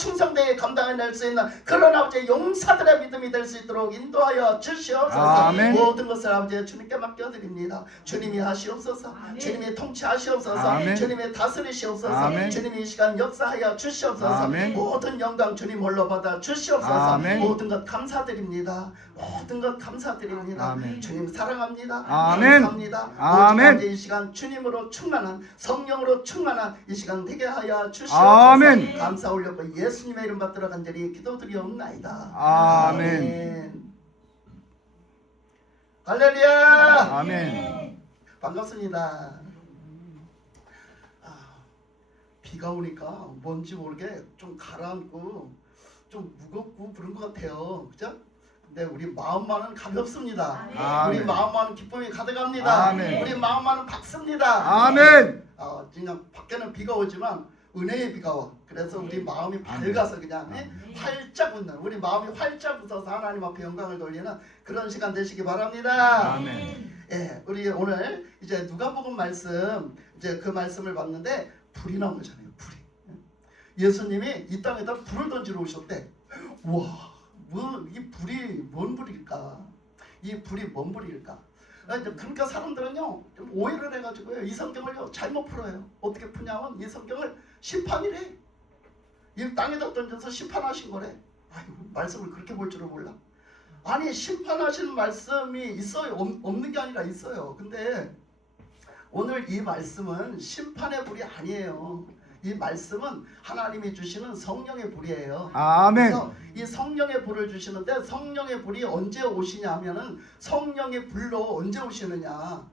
충성되게 감당해낼 수 있는 그런 아버지의 용사들의 믿음이 될 수 있도록 인도하여 주시옵소서. 아멘. 모든 것을 아버지 주님께 맡겨드립니다. 주님이 하시옵소서. 주님이 통치하시옵소서. 아멘. 주님이 다스리시옵소서. 아멘. 주님이 이 시간 역사하여 주시옵소서. 아멘. 모든 영광 주님 홀로 받아 주시옵소서. 아멘. 모든 것 감사드립니다. 모든 것 감사드립니다. 아멘. 주님 사랑합니다. 아멘. 감사합니다. 아멘. 오직 이 시간 주님으로 충만한 성령으로 충만한 이 시간 되게 하여 주시옵소서. 아멘. 감사 올렸고 예수님의 이름 받들어 간절히 기도드리옵나이다. 아멘. 할렐루야. 아멘. 반갑습니다. 비가 오니까 뭔지 모르게 좀 가라앉고 좀 무겁고 그런 것 같아요. 그죠? 근데 우리 마음만은 가볍습니다. 아멘. 우리 마음만은 기쁨이 가득합니다. 아멘. 우리 마음만은 밝습니다. 아멘. 그냥 밖에는 비가 오지만 은혜의 비가 와. 그래서 우리 마음이 밝아서 그냥 활짝 웃는, 우리 마음이 활짝 웃어서 하나님 앞에 영광을 돌리는 그런 시간 되시기 바랍니다. 아멘. 예, 우리 오늘 이제 누가복음 말씀, 이제 그 말씀을 봤는데 불이 나오잖아요. 불이. 예수님이 이 땅에다 불을 던지러 오셨대. 와, 뭐 이 불이 뭔 불일까? 이 불이 뭔 불일까? 그러니까 사람들은요 좀 오해를 해가지고요 이 성경을요 잘못 풀어요. 어떻게 푸냐면 이 성경을 심판이래. 이 땅에다 던져서 심판하신 거래. 아이고, 말씀을 그렇게 볼 줄은 몰라. 아니, 심판하시는 말씀이 있어요? 없는 게 아니라 있어요. 근데 오늘 이 말씀은 심판의 불이 아니에요. 이 말씀은 하나님이 주시는 성령의 불이에요. 아멘. 그래서 이 성령의 불을 주시는데 성령의 불이 언제 오시냐 하면은, 성령의 불로 언제 오시느냐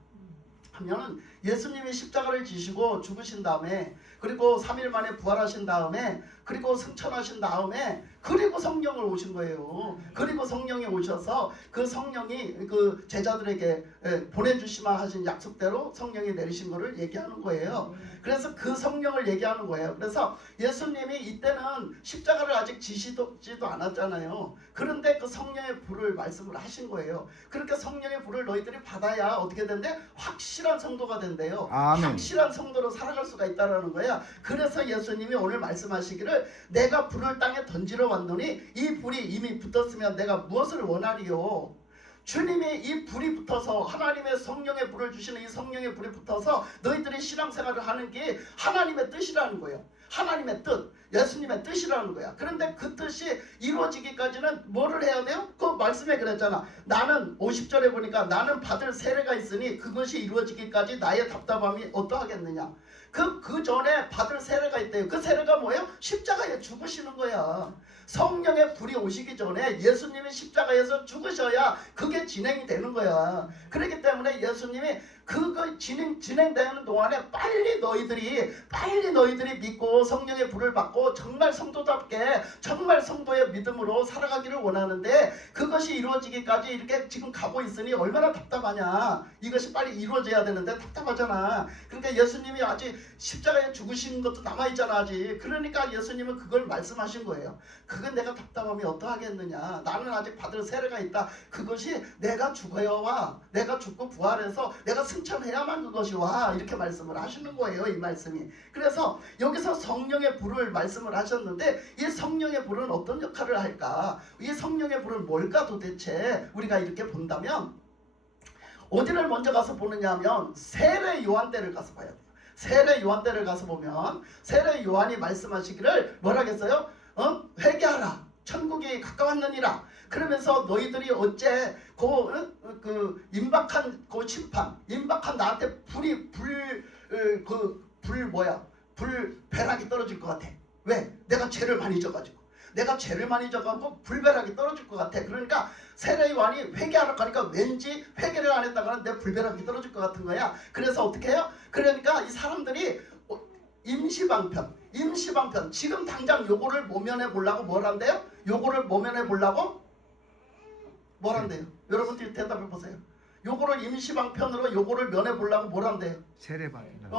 하면은 예수님이 십자가를 지시고 죽으신 다음에, 그리고 3일 만에 부활하신 다음에, 그리고 승천하신 다음에, 그리고 성령을 오신 거예요. 그리고 성령이 오셔서 그 성령이 그 제자들에게 보내주시마 하신 약속대로 성령이 내리신 거를 얘기하는 거예요. 그래서 그 성령을 얘기하는 거예요. 그래서 예수님이 이때는 십자가를 아직 지시지도 않았잖아요. 그런데 그 성령의 불을 말씀을 하신 거예요. 그러니까 성령의 불을 너희들이 받아야 어떻게 된대? 확실한 성도가 된대요. 아멘. 확실한 성도로 살아갈 수가 있다라는 거야. 그래서 예수님이 오늘 말씀하시기를, 내가 불을 땅에 던지러 왔노니 이 불이 이미 붙었으면 내가 무엇을 원하리요? 주님이 이 불이 붙어서, 하나님의 성령의 불을 주시는 이 성령의 불이 붙어서 너희들이 신앙생활을 하는 게 하나님의 뜻이라는 거예요. 하나님의 뜻, 예수님의 뜻이라는 거야. 그런데 그 뜻이 이루어지기까지는 뭐를 해야 돼요? 그 말씀에 그랬잖아. 나는 50절에 보니까 나는 받을 세례가 있으니 그것이 이루어지기까지 나의 답답함이 어떠하겠느냐. 그 전에 받을 세례가 있대요. 그 세례가 뭐예요? 십자가에 죽으시는 거야. 성령의 불이 오시기 전에 예수님이 십자가에서 죽으셔야 그게 진행이 되는 거야. 그렇기 때문에 예수님이 그거 진행되는 동안에 빨리 너희들이 믿고 성령의 불을 받고 정말 성도답게, 정말 성도의 믿음으로 살아가기를 원하는데, 그것이 이루어지기까지 이렇게 지금 가고 있으니 얼마나 답답하냐. 이것이 빨리 이루어져야 되는데 답답하잖아. 그러니까 예수님이 아직 십자가에 죽으신 것도 남아있잖아 아직. 그러니까 예수님은 그걸 말씀하신 거예요. 그건 내가 답답함이 어떠하겠느냐. 나는 아직 받을 세례가 있다. 그것이 내가 죽어야, 내가 죽고 부활해서 내가 승천해야만 그것이 와. 이렇게 말씀을 하시는 거예요, 이 말씀이. 그래서 여기서 성령의 불을 말씀을 하셨는데, 이 성령의 불은 어떤 역할을 할까? 이 성령의 불은 뭘까 도대체? 우리가 이렇게 본다면 어디를 먼저 가서 보느냐 하면 세례 요한 때를 가서 봐야 돼요. 세례 요한 때를 가서 보면 세례 요한이 말씀하시기를 뭐라겠어요? 회개하라, 천국이 가까웠느니라. 그러면서 너희들이 어째 그 임박한 그 심판, 임박한 나한테 불벼락이 떨어질 것 같아. 왜? 내가 죄를 많이 져가지고 불벼락이 떨어질 것 같아. 그러니까 세례 요한이 회개하러 가니까 왠지 회개를 안 했다가는 내 불벼락이 떨어질 것 같은 거야. 그래서 어떻게 해요? 그러니까 이 사람들이 임시방편, 지금 당장 요거를 모면해 보려고 뭘 한대요? 요거를 모면해 보려고 뭘 한대요? 여러분들이 대답해 보세요. 요거를 임시방편으로 요거를 면해 보려고 뭘 한대요? 세례 받는다.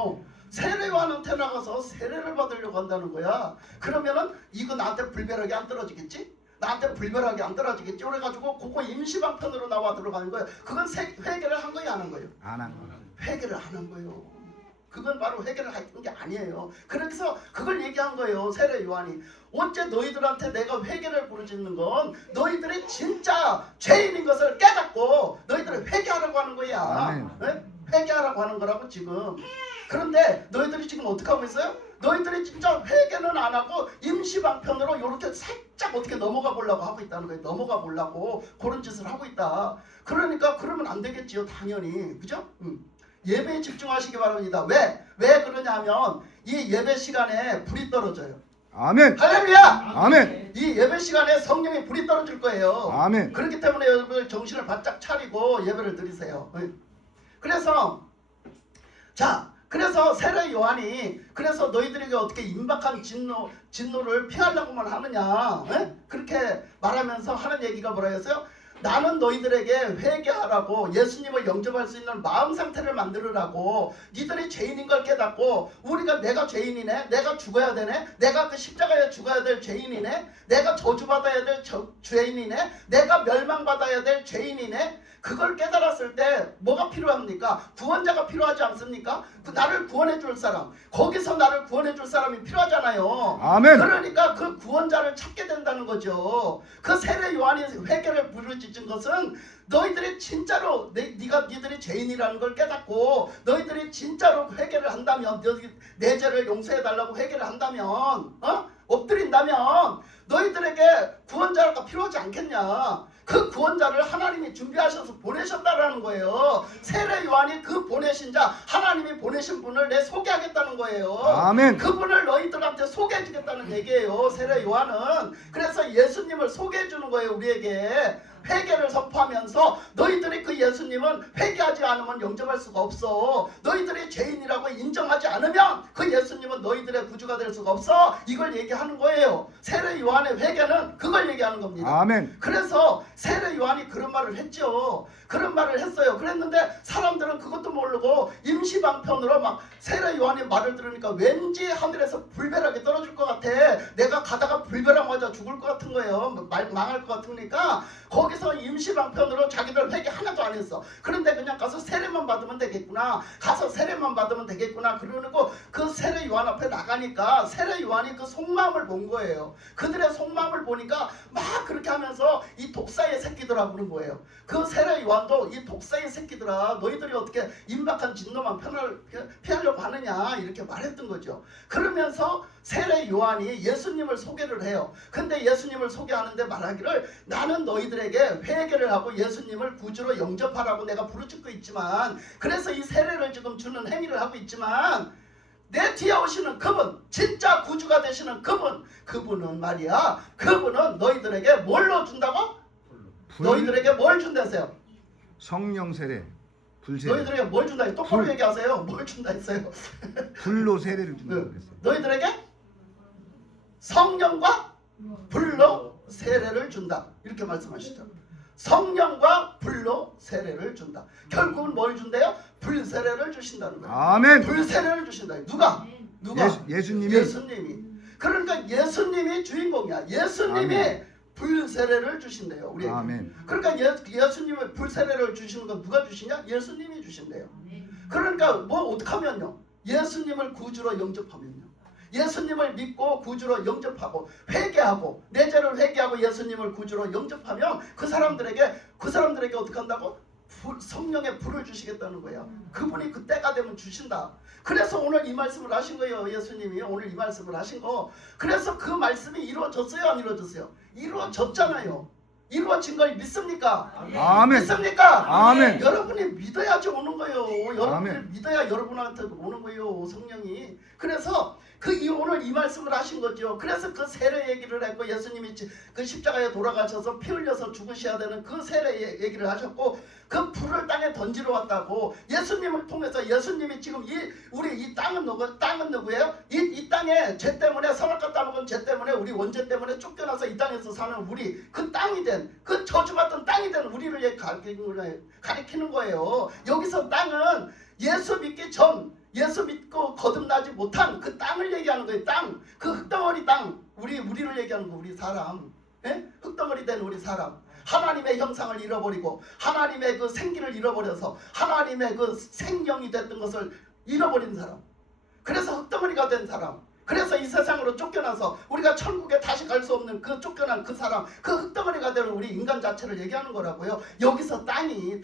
세례 요한한테 나가서 세례를 받으려고 한다는 거야. 그러면은 이거 나한테 불벼락이 안 떨어지겠지? 그래가지고 그거 임시방편으로 나와 들어가는 거예요. 그건 회개를 한 거예요, 안 한 거예요? 안 한 거예요. 회개를 안 한 거예요. 그건 바로 회개를 하는 게 아니에요. 그래서 그걸 얘기한 거예요. 세례 요한이. 어째 너희들한테 내가 회개를 부르짖는 건 너희들이 진짜 죄인인 것을 깨닫고 너희들을 회개하라고 하는 거야. 아멘. 네? 회개하라고 하는 거라고 지금. 그런데 너희들이 지금 어떻게 하고 있어요? 너희들이 진짜 회개는 안 하고 임시방편으로 이렇게 살짝 어떻게 넘어가 보려고 하고 있다는 거예요. 넘어가 보려고 그런 짓을 하고 있다. 그러니까 그러면 안 되겠지요. 당연히. 그죠? 예배에 집중하시기 바랍니다. 왜 그러냐면 이 예배 시간에 불이 떨어져요. 아멘. 할렐루야! 아멘. 이 예배 시간에 성령의 불이 떨어질 거예요. 아멘. 그렇기 때문에 여러분 정신을 바짝 차리고 예배를 드리세요. 그래서 그래서 세례 요한이 그래서 너희들에게 어떻게 임박한 진노를 피하려고만 하느냐, 그렇게 말하면서 하는 얘기가 뭐라 했어요? 나는 너희들에게 회개하라고 예수님을 영접할 수 있는 마음 상태를 만들으라고 니들이 죄인인 걸 깨닫고 내가 죄인이네, 내가 죽어야 되네, 내가 그 십자가에 죽어야 될 죄인이네, 내가 저주받아야 될 죄인이네, 내가 멸망받아야 될 죄인이네. 그걸 깨달았을 때 뭐가 필요합니까? 구원자가 필요하지 않습니까? 나를 구원해 줄 사람, 거기서 나를 구원해 줄 사람이 필요하잖아요. 아멘. 그러니까 그 구원자를 찾게 된다는 거죠. 그 세례 요한이 회개를 부르짖은 것은 너희들이 진짜로 니들이 죄인이라는 걸 깨닫고 너희들이 진짜로 회개를 한다면, 내 죄를 용서해 달라고 회개를 한다면, 엎드린다면 너희들에게 구원자가 필요하지 않겠냐. 그 구원자를 하나님이 준비하셔서 보내셨다라는 거예요. 세례 요한이 그 보내신 자, 하나님이 보내신 분을 내 소개하겠다는 거예요. 아멘. 그분을 너희들한테 소개해 주겠다는 얘기예요. 세례 요한은. 그래서 예수님을 소개해 주는 거예요. 우리에게. 회개를 선포하면서 너희들이 그 예수님은 회개하지 않으면 영접할 수가 없어. 너희들이 죄인이라고 인정하지 않으면 그 예수님은 너희들의 구주가 될 수가 없어. 이걸 얘기하는 거예요. 세례 요한의 회개는 그걸 얘기하는 겁니다. 아멘. 그래서 세례 요한이 그런 말을 했죠. 그런 말을 했어요. 그랬는데 사람들은 그것도 모르고 임시방편으로 막 세례 요한의 말을 들으니까 왠지 하늘에서 불벼락이 떨어질 것 같아. 내가 가다가 불벼락 맞아 죽을 것 같은 거예요. 망할 것 같으니까 거기서 임시방편으로 자기들 회개 하나도 안 했어. 그런데 그냥 가서 세례만 받으면 되겠구나. 가서 세례만 받으면 되겠구나. 그러고 그 세례 요한 앞에 나가니까 세례 요한이 그 속마음을 본 거예요. 그들의 속마음을 보니까 막 그렇게 하면서 이 독사의 새끼들아 부른 거예요. 그 세례 요한도 이 독사의 새끼들아 너희들이 어떻게 임박한 진노만 피하려고 하느냐 이렇게 말했던 거죠. 그러면서 세례 요한이 예수님을 소개를 해요. 근데 예수님을 소개하는데 말하기를 나는 너희들에게 회개를 하고 예수님을 구주로 영접하라고 내가 부르짖고 있지만, 그래서 이 세례를 지금 주는 행위를 하고 있지만 내 뒤에 오시는 그분, 진짜 구주가 되시는 그분은 말이야, 그분은 너희들에게 뭘로 준다고? 너희들에게 뭘 준다세요? 성령 세례, 불 세례. 너희들에게 뭘 준다? 똑바로 불. 얘기하세요. 뭘 준다 했어요? 불로 세례를 준다고 그랬어요. 너희들에게 성령과 불로 세례를 준다. 이렇게 말씀하시죠. 성령과 불로 세례를 준다. 결국은 뭘 준대요? 불 세례를 주신다는 거예요. 아멘. 불 세례를 주신다. 누가? 예수님이. 그러니까 예수님이 주인공이야. 예수님이 아멘. 불 세례를 주신대요. 우리에게. 아멘. 그러니까 예수님이 불 세례를 주시는 건 누가 주시냐? 예수님이 주신대요. 그러니까 뭐 어떻게 하면요? 예수님을 구주로 영접하면요. 예수님을 믿고 구주로 영접하고 회개하고 내 죄를 회개하고 예수님을 구주로 영접하면 그 사람들에게 어떻게 한다고? 성령의 불을 주시겠다는 거예요. 그분이 그 때가 되면 주신다. 그래서 오늘 이 말씀을 하신 거예요. 예수님이 오늘 이 말씀을 하신 거. 그래서 그 말씀이 이루어졌어요, 안 이루어졌어요? 이루어졌잖아요. 이루어진 걸 믿습니까? 아멘. 믿습니까? 아멘. 여러분이 믿어야지 오는 거예요. 여러분이 아멘. 믿어야 여러분한테 오는 거예요. 성령이. 그래서 오늘 이 말씀을 하신 거죠. 그래서 그 세례 얘기를 했고 예수님이 그 십자가에 돌아가셔서 피 흘려서 죽으셔야 되는 그 세례 얘기를 하셨고 그 불을 땅에 던지러 왔다고. 예수님을 통해서 예수님이 지금 우리 이 땅은 누구예요? 이 땅에 죄 때문에 선악과 따먹은 죄 때문에 우리 원죄 때문에 쫓겨나서 이 땅에서 사는 우리 그 땅이 된 그 저주받던 땅이 된 우리를 가리키는 거예요. 여기서 땅은 예수 믿기 전 예수 믿고 거듭나지 못한 그 땅을 얘기하는 거예요. 땅, 그 흙덩어리 땅, 우리를 얘기하는 거, 우리 사람, 흙덩어리 된 우리 사람. 하나님의 형상을 잃어버리고 하나님의 그 생기를 잃어버려서 하나님의 그 생명이 됐던 것을 잃어버린 사람, 그래서 흙덩어리가 된 사람, 그래서 이 세상으로 쫓겨나서 우리가 천국에 다시 갈 수 없는 그 쫓겨난 그 사람, 그 흙덩어리가 되는 우리 인간 자체를 얘기하는 거라고요. 여기서 땅이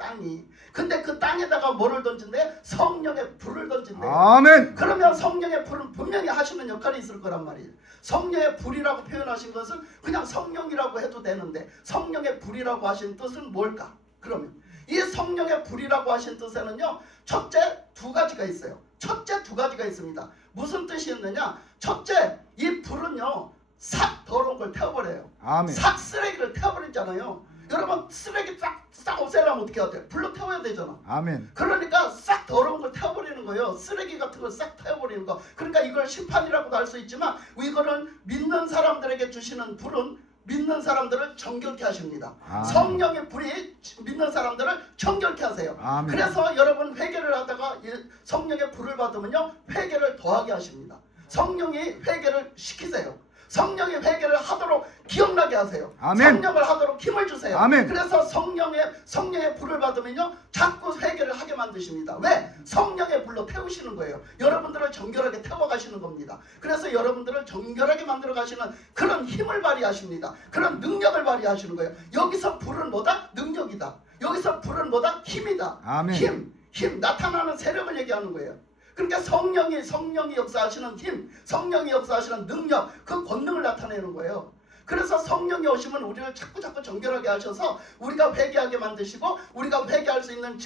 근데 그 땅에다가 뭐를 던진대? 성령의 불을 던진대요. 아멘. 그러면 성령의 불은 분명히 하시는 역할이 있을 거란 말이에요. 성령의 불이라고 표현하신 것은 그냥 성령이라고 해도 되는데, 성령의 불이라고 하신 뜻은 뭘까? 그러면 이 성령의 불이라고 하신 뜻에는요, 첫째 두 가지가 있어요. 첫째 두 가지가 있습니다. 무슨 뜻이 있느냐? 첫째, 이 불은요, 싹 더러운 걸 태워버려요. 아멘. 싹 쓰레기를 태워버리잖아요. 여러분, 쓰레기 싹 없애려면 어떻게 해야 돼요? 불로 태워야 되잖아. 아멘. 그러니까 싹 더러운 걸 태워버리는 거예요. 쓰레기 같은 걸 싹 태워버리는 거. 그러니까 이걸 심판이라고도 할 수 있지만, 이거는 믿는 사람들에게 주시는 불은 믿는 사람들을 정결케 하십니다. 아멘. 성령의 불이 믿는 사람들을 정결케 하세요. 아멘. 그래서 여러분 회개를 하다가 성령의 불을 받으면요, 회개를 더하게 하십니다. 성령이 회개를 시키세요. 성령이 회개를 하도록 기억나게 하세요. 아멘. 성령을 하도록 힘을 주세요. 아멘. 그래서 성령의 불을 받으면요, 자꾸 회개를 하게 만드십니다. 왜? 성령의 불로 태우시는 거예요. 여러분들을 정결하게 태워가시는 겁니다. 그래서 여러분들을 정결하게 만들어 가시는 그런 힘을 발휘하십니다. 그런 능력을 발휘하시는 거예요. 여기서 불은 뭐다? 능력이다. 여기서 불은 뭐다? 힘이다. 아멘. 힘 나타나는 세력을 얘기하는 거예요. 그러니까 성령이 역사하시는 힘, 성령이 역사하시는 능력, 그 권능을 나타내는 거예요. 그래서 성령이 오시면 우리를 자꾸 정결하게 하셔서 우리가 회개하게 만드시고, 우리가 회개할 수 있는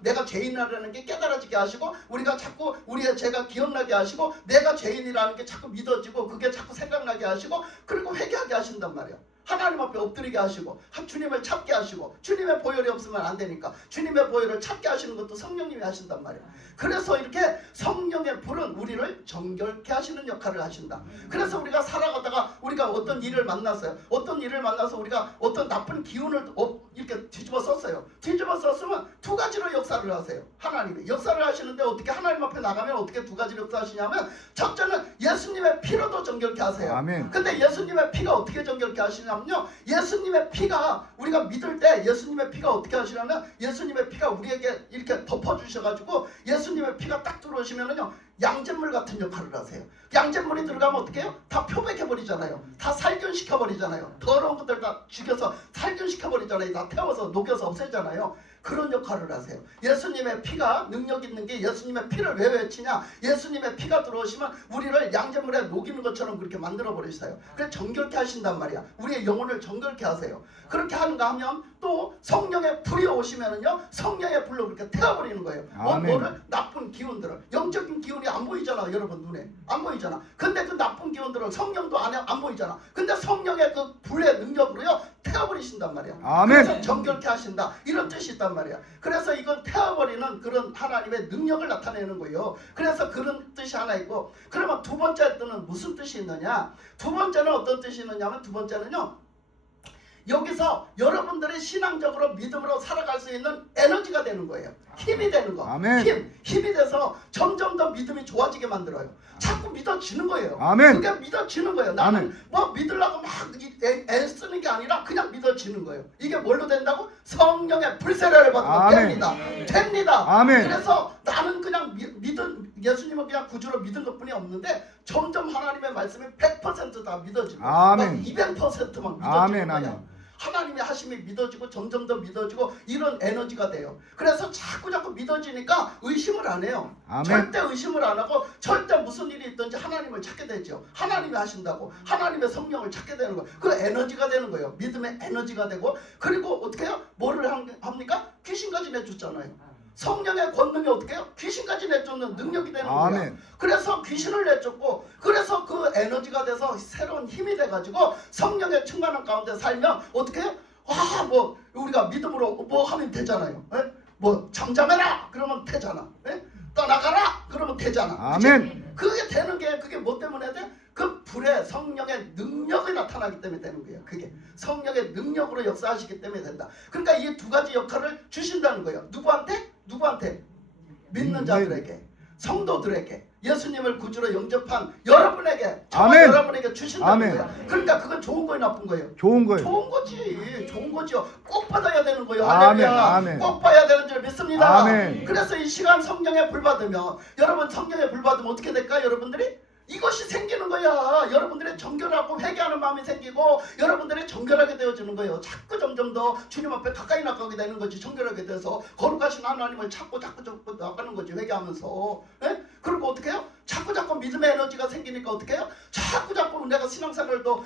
내가 죄인이라는 게 깨달아지게 하시고, 우리가 자꾸 우리의 죄가 기억나게 하시고, 내가 죄인이라는 게 자꾸 믿어지고, 그게 자꾸 생각나게 하시고, 그리고 회개하게 하신단 말이에요. 하나님 앞에 엎드리게 하시고, 주님을 찾게 하시고, 주님의 보혈이 없으면 안 되니까 주님의 보혈을 찾게 하시는 것도 성령님이 하신단 말이에요. 그래서 이렇게 성령의 불은 우리를 정결케 하시는 역할을 하신다. 그래서 우리가 살아가다가 우리가 어떤 일을 만났어요. 어떤 일을 만나서 우리가 어떤 나쁜 기운을 이렇게 뒤집어 썼어요. 뒤집어 썼으면 두 가지로 역사를 하세요. 하나님이 역사를 하시는데, 어떻게 하나님 앞에 나가면 어떻게 두 가지로 역사하시냐면, 첫째는 예수님의 피로도 정결케 하세요. 아멘. 근데 예수님의 피가 어떻게 정결케 하시냐면요, 예수님의 피가, 우리가 믿을 때 예수님의 피가 어떻게 하시냐면, 예수님의 피가 우리에게 이렇게 덮어주셔가지고, 예수님의 피가 딱 들어오시면은요, 양잿물 같은 역할을 하세요. 양잿물이 들어가면 어떻게 해요? 다 표백해버리잖아요. 다 살균시켜버리잖아요. 더러운 것들 다 죽여서 살균시켜버리잖아요. 다 태워서 녹여서 없애잖아요. 그런 역할을 하세요. 예수님의 피가 능력 있는 게, 예수님의 피를 왜 외치냐? 예수님의 피가 들어오시면 우리를 양잿물에 녹이는 것처럼 그렇게 만들어 버리세요. 그래서 정결케 하신단 말이야. 우리의 영혼을 정결케 하세요. 그렇게 하는가 하면 또 성령의 불이 오시면은요, 성령의 불로 그렇게 태워버리는 거예요. 뭐를? 나쁜 기운들을. 영적인 기운이 안 보이잖아, 여러분 눈에 안 보이잖아. 근데 그 나쁜 기운들은 성령도 안 보이잖아. 근데 성령의 그 불의 능력으로요, 태워버리신단 말이야. 아멘. 그래서 정결케 하신다, 이런 뜻이 있단 말이야. 그래서 이건 태워버리는 그런 하나님의 능력을 나타내는 거예요. 그래서 그런 뜻이 하나 있고, 그러면 두 번째 뜻은 무슨 뜻이 있느냐? 두 번째는 어떤 뜻이 있느냐면, 두 번째는요, 여기서 여러분들이 신앙적으로 믿음으로 살아갈 수 있는 에너지가 되는 거예요. 힘이 되는 거. 아멘. 힘이 돼서 점점 더 믿음이 좋아지게 만들어요. 자꾸 믿어지는 거예요. 아멘. 그게 믿어지는 거예요. 나는 아멘. 뭐 믿으려고 막 애쓰는 게 아니라 그냥 믿어지는 거예요. 이게 뭘로 된다고? 성령의 불세례를 받으면 아멘. 됩니다. 아멘. 그래서 나는 그냥 믿은 예수님은 그냥 구주로 믿은 것뿐이 없는데, 점점 하나님의 말씀이 100% 다 믿어지고, 아멘. 200% 막 믿어지는 아멘. 거예요. 아멘. 하나님의 하심이 믿어지고 점점 더 믿어지고, 이런 에너지가 돼요. 그래서 자꾸 믿어지니까 의심을 안 해요. 아멘. 절대 의심을 안 하고, 절대 무슨 일이 있든지 하나님을 찾게 되죠. 하나님이 하신다고 하나님의 성령을 찾게 되는 거예요. 그 에너지가 되는 거예요. 믿음의 에너지가 되고, 그리고 어떻게 해요? 뭐를 합니까? 귀신까지 내줬잖아요. 성령의 권능이 어떻게 해요? 귀신까지 내쫓는 능력이 되는 거예요. 아멘. 그래서 귀신을 내쫓고, 그래서 그 에너지가 돼서 새로운 힘이 돼가지고 성령의 충만한 가운데 살면 어떻게 해요? 뭐 우리가 믿음으로 뭐 하면 되잖아요. 에? 뭐 잠잠해라 그러면 되잖아. 에? 떠나가라 그러면 되잖아. 아멘. 그게 되는 게, 그게 뭐 때문에 돼? 그 불에 성령의 능력이 나타나기 때문에 되는 거예요. 그게 성령의 능력으로 역사하시기 때문에 된다. 그러니까 이 두 가지 역할을 주신다는 거예요. 누구한테? 믿는 자들에게. 성도들에게 예수님을 구주로 영접한 여러분에게 저와 아멘. 여러분에게 주신다는 아멘. 거예요. 그러니까 그건 좋은 거예요, 나쁜 거예요? 좋은 거예요. 좋은 거지. 좋은 거죠. 꼭 받아야 되는 거예요. 아멘, 할렐루야. 아멘. 꼭 봐야 되는 줄 믿습니다. 아멘. 그래서 이 시간 성령에 불 받으면 여러분 성령에 불 받으면 어떻게 될까 여러분들이? 이것이 생기는 거야. 여러분들의 정결하고 회개하는 마음이 생기고 여러분들이 정결하게 되어지는 거예요. 자꾸 점점 더 주님 앞에 가까이 나가게 되는 거지. 정결하게 돼서 거룩하신 하나님을 자꾸 나가는 거지. 회개하면서. 예? 그리고 어떻게 해요? 자꾸 믿음의 에너지가 생기니까 어떻게 해요? 자꾸 내가 신앙생활을 더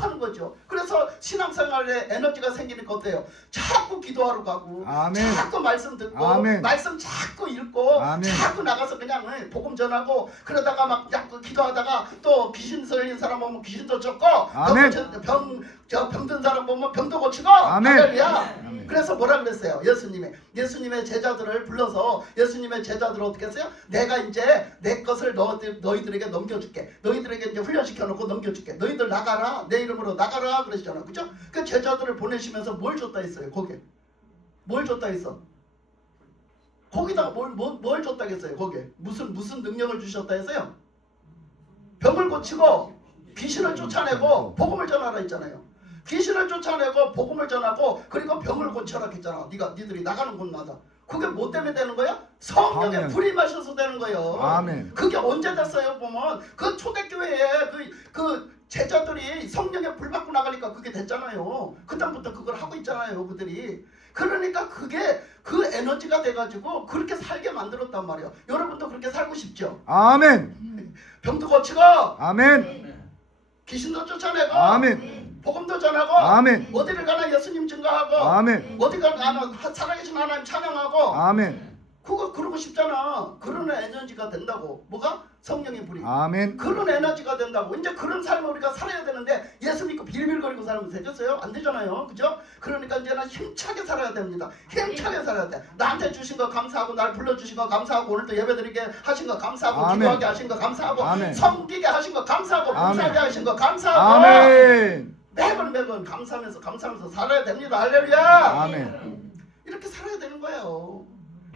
하는 거죠. 그래서 신앙생활에 에너지가 생기니까 어때요? 자꾸 기도하러 가고 아멘. 자꾸 말씀 듣고 아멘. 말씀 자꾸 읽고 아멘. 자꾸 나가서 그냥 복음 전하고 그러다가 막 자꾸 기도하다가 또 귀신 들린 사람 보면 귀신도 쫓고 아멘. 병든 사람 보면 병도 고치고 아멘. 할렐루야. 아멘. 그래서 뭐라 그랬어요? 예수님의 제자들을 불러서 예수님의 제자들을 어떻게 했어요? 내가 이제 내 것을 너희들에게 넘겨줄게. 너희들에게 이제 훈련시켜 놓고 넘겨줄게. 너희들 나가라. 내 이름으로 나가라 그러시잖아요. 그죠? 그 제자들을 보내시면서 뭘 줬다 했어요? 거기에 뭘 줬다 했어? 거기다가 뭘 줬다 했어요? 거기에 무슨 능력을 주셨다 했어요? 병을 고치고 귀신을 쫓아내고 복음을 전하라 했잖아요. 귀신을 쫓아내고 복음을 전하고 그리고 병을 고쳐라 했잖아. 니들이 나가는 곳마다. 그게 뭐 때문에 되는 거야? 성령의 아멘. 불이 마셔서 되는 거예요. 아멘. 그게 언제 됐어요? 보면 그 초대교회에 그 제자들이 성령의 불 받고 나가니까 그게 됐잖아요. 그다음부터 그걸 하고 있잖아요, 그들이. 그러니까 그게 그 에너지가 돼가지고 그렇게 살게 만들었단 말이에요. 여러분도 그렇게 살고 싶죠? 아멘. 병도 고치고 아멘. 귀신도 쫓아내고 아멘. 복음도 전하고 아멘. 어디를 가나 예수님 증거하고 아멘. 어디 가나 살아계신 하나님 찬양하고 아멘. 그거 그러고 싶잖아. 그런 에너지가 된다고. 뭐가? 성령의 불이. 아멘. 그런 에너지가 된다고. 이제 그런 삶을 우리가 살아야 되는데 예수 믿고 빌빌거리고 살면 되겠어요? 안 되잖아요. 그죠? 그러니까 이제는 힘차게 살아야 됩니다. 힘차게 살아야 돼. 나한테 주신 거 감사하고 날 불러주신 거 감사하고 오늘도 예배드리게 하신 거 감사하고 아멘. 기도하게 하신 거 감사하고 아멘. 섬기게 하신 거 감사하고 아멘. 봉사하게 하신 거 감사하고 아멘. 매번 감사하면서 살아야 됩니다. 할렐루야. 아멘. 이렇게 살아야 되는 거예요.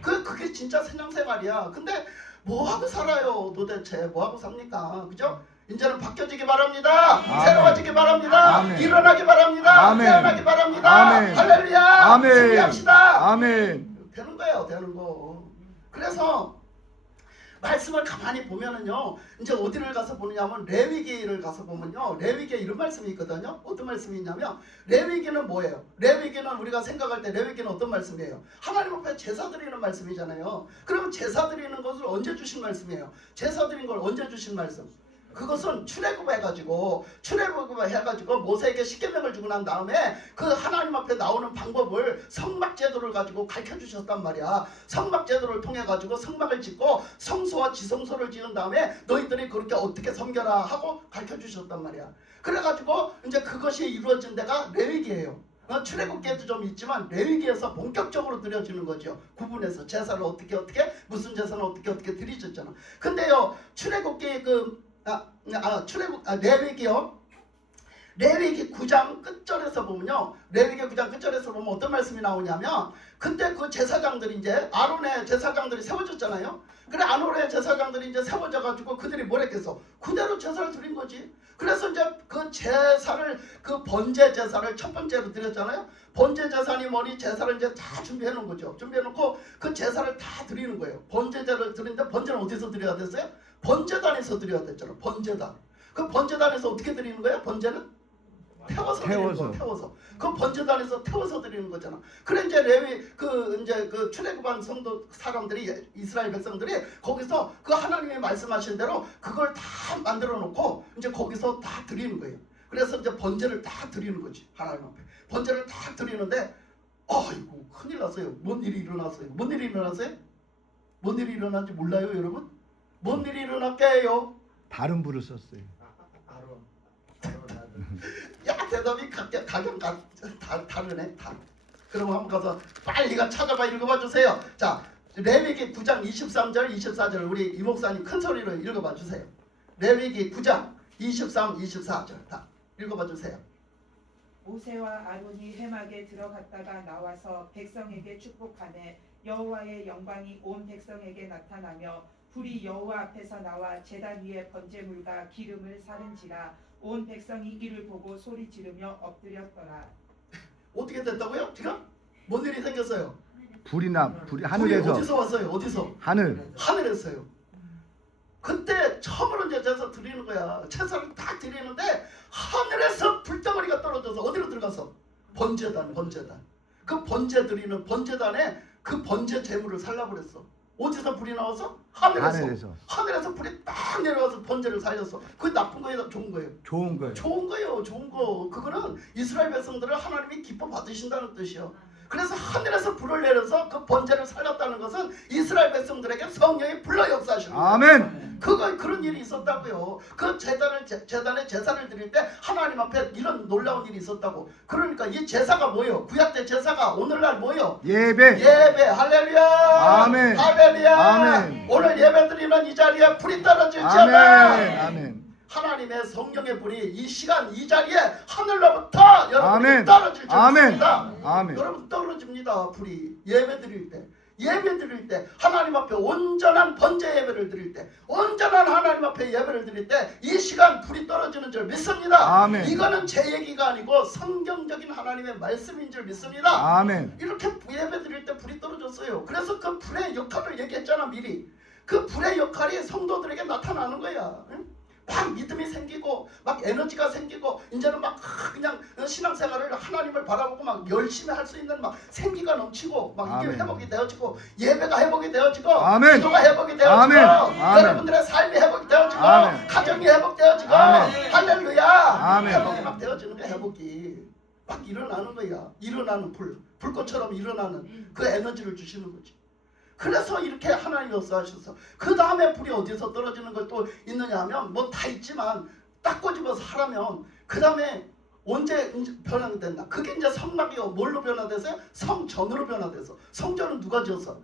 그게 진짜 신앙생활이야. 근데 뭐하고 살아요 도대체? 뭐하고 삽니까? 그죠? 이제는 바뀌어지기 바랍니다. 아멘. 새로워지기 바랍니다. 아멘. 일어나기 바랍니다. 아멘. 깨어나기 바랍니다. 아멘. 할렐루야. 아멘. 승리합시다. 아멘. 되는 거예요. 되는 거. 그래서 말씀을 가만히 보면은요, 이제 어디를 가서 보느냐면 레위기를 가서 보면요, 레위기에 이런 말씀이 있거든요. 어떤 말씀이 있냐면 레위기는 뭐예요? 레위기는 우리가 생각할 때 레위기는 어떤 말씀이에요? 하나님 앞에 제사 드리는 말씀이잖아요. 그러면 제사 드리는 것을 언제 주신 말씀이에요? 제사 드린 걸 언제 주신 말씀? 그것은 출애굽해가지고 모세에게 십계명을 주고 난 다음에 그 하나님 앞에 나오는 방법을 성막제도를 가지고 가르쳐주셨단 말이야. 성막제도를 통해가지고 성막을 짓고 성소와 지성소를 지은 다음에 너희들이 그렇게 어떻게 섬겨라 하고 가르쳐주셨단 말이야. 그래가지고 이제 그것이 이루어진 데가 레위기예요. 출애굽기에도 좀 있지만 레위기에서 본격적으로 드려지는 거죠. 구분해서 제사를 어떻게 무슨 제사는 어떻게 드리셨잖아. 근데요 출애굽기 레위기요. 레위기 9장 끝절에서 보면요. 레위기 9장 끝절에서 보면 어떤 말씀이 나오냐면 그때 그 제사장들이 이제 아론의 제사장들이 세워졌잖아요. 그래 아론의 제사장들이 이제 세워져가지고 그들이 뭘 했겠어? 그대로 제사를 드린 거지. 그래서 이제 그 제사를 그 번제 제사를 첫 번째로 드렸잖아요. 번제 제사니 뭐니 제사를 이제 다 준비해 놓은 거죠. 준비해 놓고 그 제사를 다 드리는 거예요. 번제제를 드리는데 번제는 어디서 드려야 됐어요? 번제단에서 드려야 됐잖아. 번제단. 그 번제단에서 어떻게 드리는 거야? 번제는 태워서 드리는 거. 태워서. 그 번제단에서 태워서 드리는 거잖아. 그래 이제 레위 그 출애굽한 성도 사람들이 이스라엘 백성들이 거기서 그 하나님이 말씀하신 대로 그걸 다 만들어 놓고 이제 거기서 다 드리는 거예요. 그래서 이제 번제를 다 드리는 거지. 하나님 앞에. 번제를 다 드리는데 아이고 큰일 났어요. 뭔 일이 일어났어요? 뭔 일이 일어났어요? 뭔 일이 일어났는지 몰라요, 여러분? 뭔 일이 일어났게요? 다른 불을 썼어요. 야 대답이 가격 다르네. 그럼 한번 가서 빨리 이거 찾아봐 읽어봐 주세요. 자 레위기 9장 23절 24절 우리 이 목사님 큰 소리로 읽어봐 주세요. 레위기 9장 23, 24절 다 읽어봐 주세요. 모세와 아론이 회막에 들어갔다가 나와서 백성에게 축복하매 여호와의 영광이 온 백성에게 나타나며 불이 여호와 앞에서 나와 제단 위에 번제물과 기름을 사른지라 온 백성이 이를 보고 소리 지르며 엎드렸더라. 어떻게 됐다고요? 지금 뭔 일이 생겼어요? 불이 불이 하늘에서 어디서 왔어요? 어디서? 하늘. 하늘에서요. 그때 처음으로 이제 제사 드리는 거야. 제사를 딱 드리는데 하늘에서 불덩어리가 떨어져서 어디로 들어가서? 번제단. 그 번제 드리는 번제단에 그 번제 제물을 살라버렸어. 어디서 불이 나와서? 하늘에서 불이 딱 내려와서 번제를 살렸어. 그게 나쁜 거예요? 좋은 거예요? 좋은 거예요. 좋은 거. 그거는 이스라엘 백성들을 하나님이 기뻐 받으신다는 뜻이요. 그래서 하늘에서 불을 내려서 그 번제를 살렸다는 것은 이스라엘 백성들에게 성령이 불러 역사하시는 거예요. 아멘. 그런 일이 있었다고요. 그 재단에 제사를 드릴 때 하나님 앞에 이런 놀라운 일이 있었다고. 그러니까 이 제사가 뭐예요? 구약 때 제사가 오늘날 뭐예요? 예배. 할렐루야. 아멘. 할렐루야. 아멘. 오늘 예배 드리는 이 자리에 불이 떨어질지어다. 아멘. 하나님의 성령의 불이 이 시간 이 자리에 하늘로부터 여러분이 떨어질 줄 믿습니다. 아멘. 여러분 떨어집니다. 불이 예배 드릴 때 하나님 앞에 온전한 번제 예배를 드릴 때 온전한 하나님 앞에 예배를 드릴 때 이 시간 불이 떨어지는 줄 믿습니다. 아멘. 이거는 제 얘기가 아니고 성경적인 하나님의 말씀인 줄 믿습니다. 아멘. 이렇게 예배 드릴 때 불이 떨어졌어요. 그래서 그 불의 역할을 얘기했잖아 미리. 그 불의 역할이 성도들에게 나타나는 거야. 응? 막 믿음이 생기고 막 에너지가 생기고 이제는 막 그냥 신앙생활을 하나님을 바라보고 막 열심히 할 수 있는 막 생기가 넘치고 막 이게 아멘. 회복이 되어지고 예배가 회복이 되어지고 아멘. 기도가 회복이 되어지고 아멘. 여러분들의 삶이 회복이 되어지고 아멘. 가정이 회복되어지고 아멘. 할렐루야. 아멘. 회복이 막 되어지는 거야. 회복이 막 일어나는 거야. 일어나는 불꽃처럼 일어나는 그 에너지를 주시는 거지. 그래서 이렇게 하나님이 역사하셔서 그 다음에 불이 어디서 떨어지는 걸 또 있느냐 하면 뭐 다 있지만 딱 꼬집어서 하라면 그 다음에 언제 변화된다. 그게 이제 성막이요. 뭘로 변화돼서요? 성전으로 변화돼서. 성전은 누가 지었어?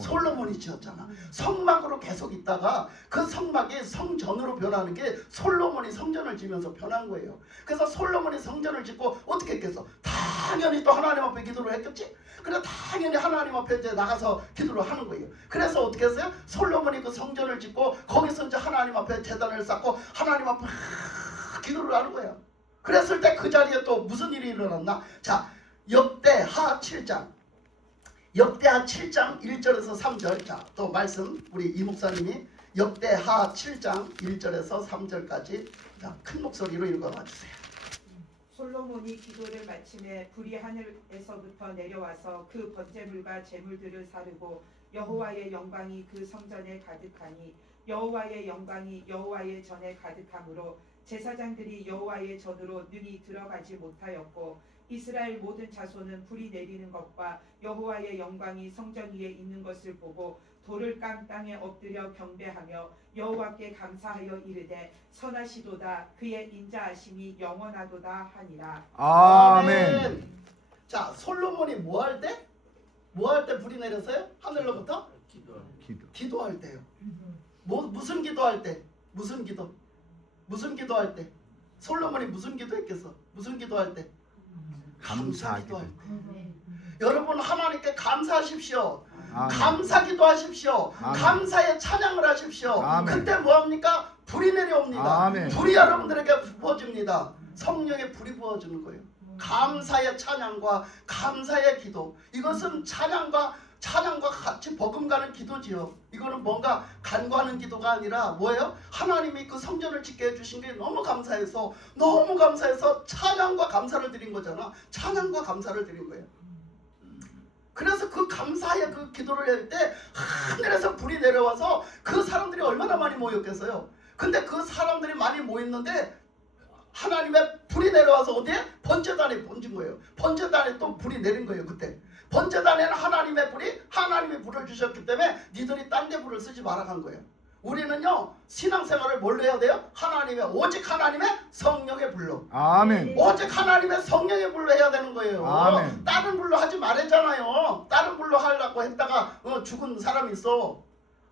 솔로몬이 지었잖아. 성막으로 계속 있다가 그 성막이 성전으로 변하는 게 솔로몬이 성전을 지면서 변한 거예요. 그래서 솔로몬이 성전을 짓고 어떻게 했겠어? 당연히 또 하나님 앞에 기도를 했겠지. 그래 당연히 하나님 앞에 이제 나가서 기도를 하는 거예요. 그래서 어떻게 했어요? 솔로몬이 그 성전을 짓고 거기서 이제 하나님 앞에 제단을 쌓고 하나님 앞에 기도를 하는 거예요. 그랬을 때 그 자리에 또 무슨 일이 일어났나? 자, 역대하 7장 1절에서 3절. 자, 또 말씀 우리 이 목사님이 역대하 7장 1절에서 3절까지 자, 큰 목소리로 읽어봐 주세요. 솔로몬이 기도를 마침에 불이 하늘에서부터 내려와서 그 번제물과 제물들을 사르고 여호와의 영광이 그 성전에 가득하니 여호와의 영광이 여호와의 전에 가득하므로 제사장들이 여호와의 전으로 능히 들어가지 못하였고 이스라엘 모든 자손은 불이 내리는 것과 여호와의 영광이 성전 위에 있는 것을 보고 돌을 깐 땅에 엎드려 경배하며 여호와께 감사하여 이르되 선하시도다 그의 인자하심이 영원하도다 하니라. 아멘. 자, 솔로몬이 뭐 할 때? 뭐 할 때 불이 내렸어요? 하늘로부터? 기도할 때요. 무슨 기도할 때? 무슨 기도할 때? 솔로몬이 무슨 기도했겠어? 무슨 기도할 때? 감사 기도할 때. 여러분 하나님께 감사하십시오. 아멘. 감사 기도하십시오. 아멘. 감사의 찬양을 하십시오. 아멘. 그때 뭐합니까? 불이 내려옵니다. 아멘. 불이 여러분들에게 부어집니다. 성령의 불이 부어지는 거예요. 감사의 찬양과 감사의 기도. 이것은 찬양과 같이 버금가는 기도지요. 이거는 뭔가 간구하는 기도가 아니라 뭐예요? 하나님이 그 성전을 짓게 해주신 게 너무 감사해서 찬양과 감사를 드린 거잖아. 찬양과 감사를 드린 거예요. 그래서 그 감사의 그 기도를 할 때 하늘에서 불이 내려와서 그 사람들이 얼마나 많이 모였겠어요. 근데 그 사람들이 많이 모였는데 하나님의 불이 내려와서 어디에? 번제단에 번진 거예요. 번제단에 또 불이 내린 거예요. 그때 번제단에는 하나님이 불을 주셨기 때문에 니들이 딴 데 불을 쓰지 말아 간 거예요. 우리는요 신앙생활을 뭘로 해야 돼요? 오직 하나님의 성령의 불로. 아멘. 오직 하나님의 성령의 불로 해야 되는 거예요. 아멘. 다른 불로 하지 말았잖아요. 다른 불로 하려고 했다가 죽은 사람이 있어.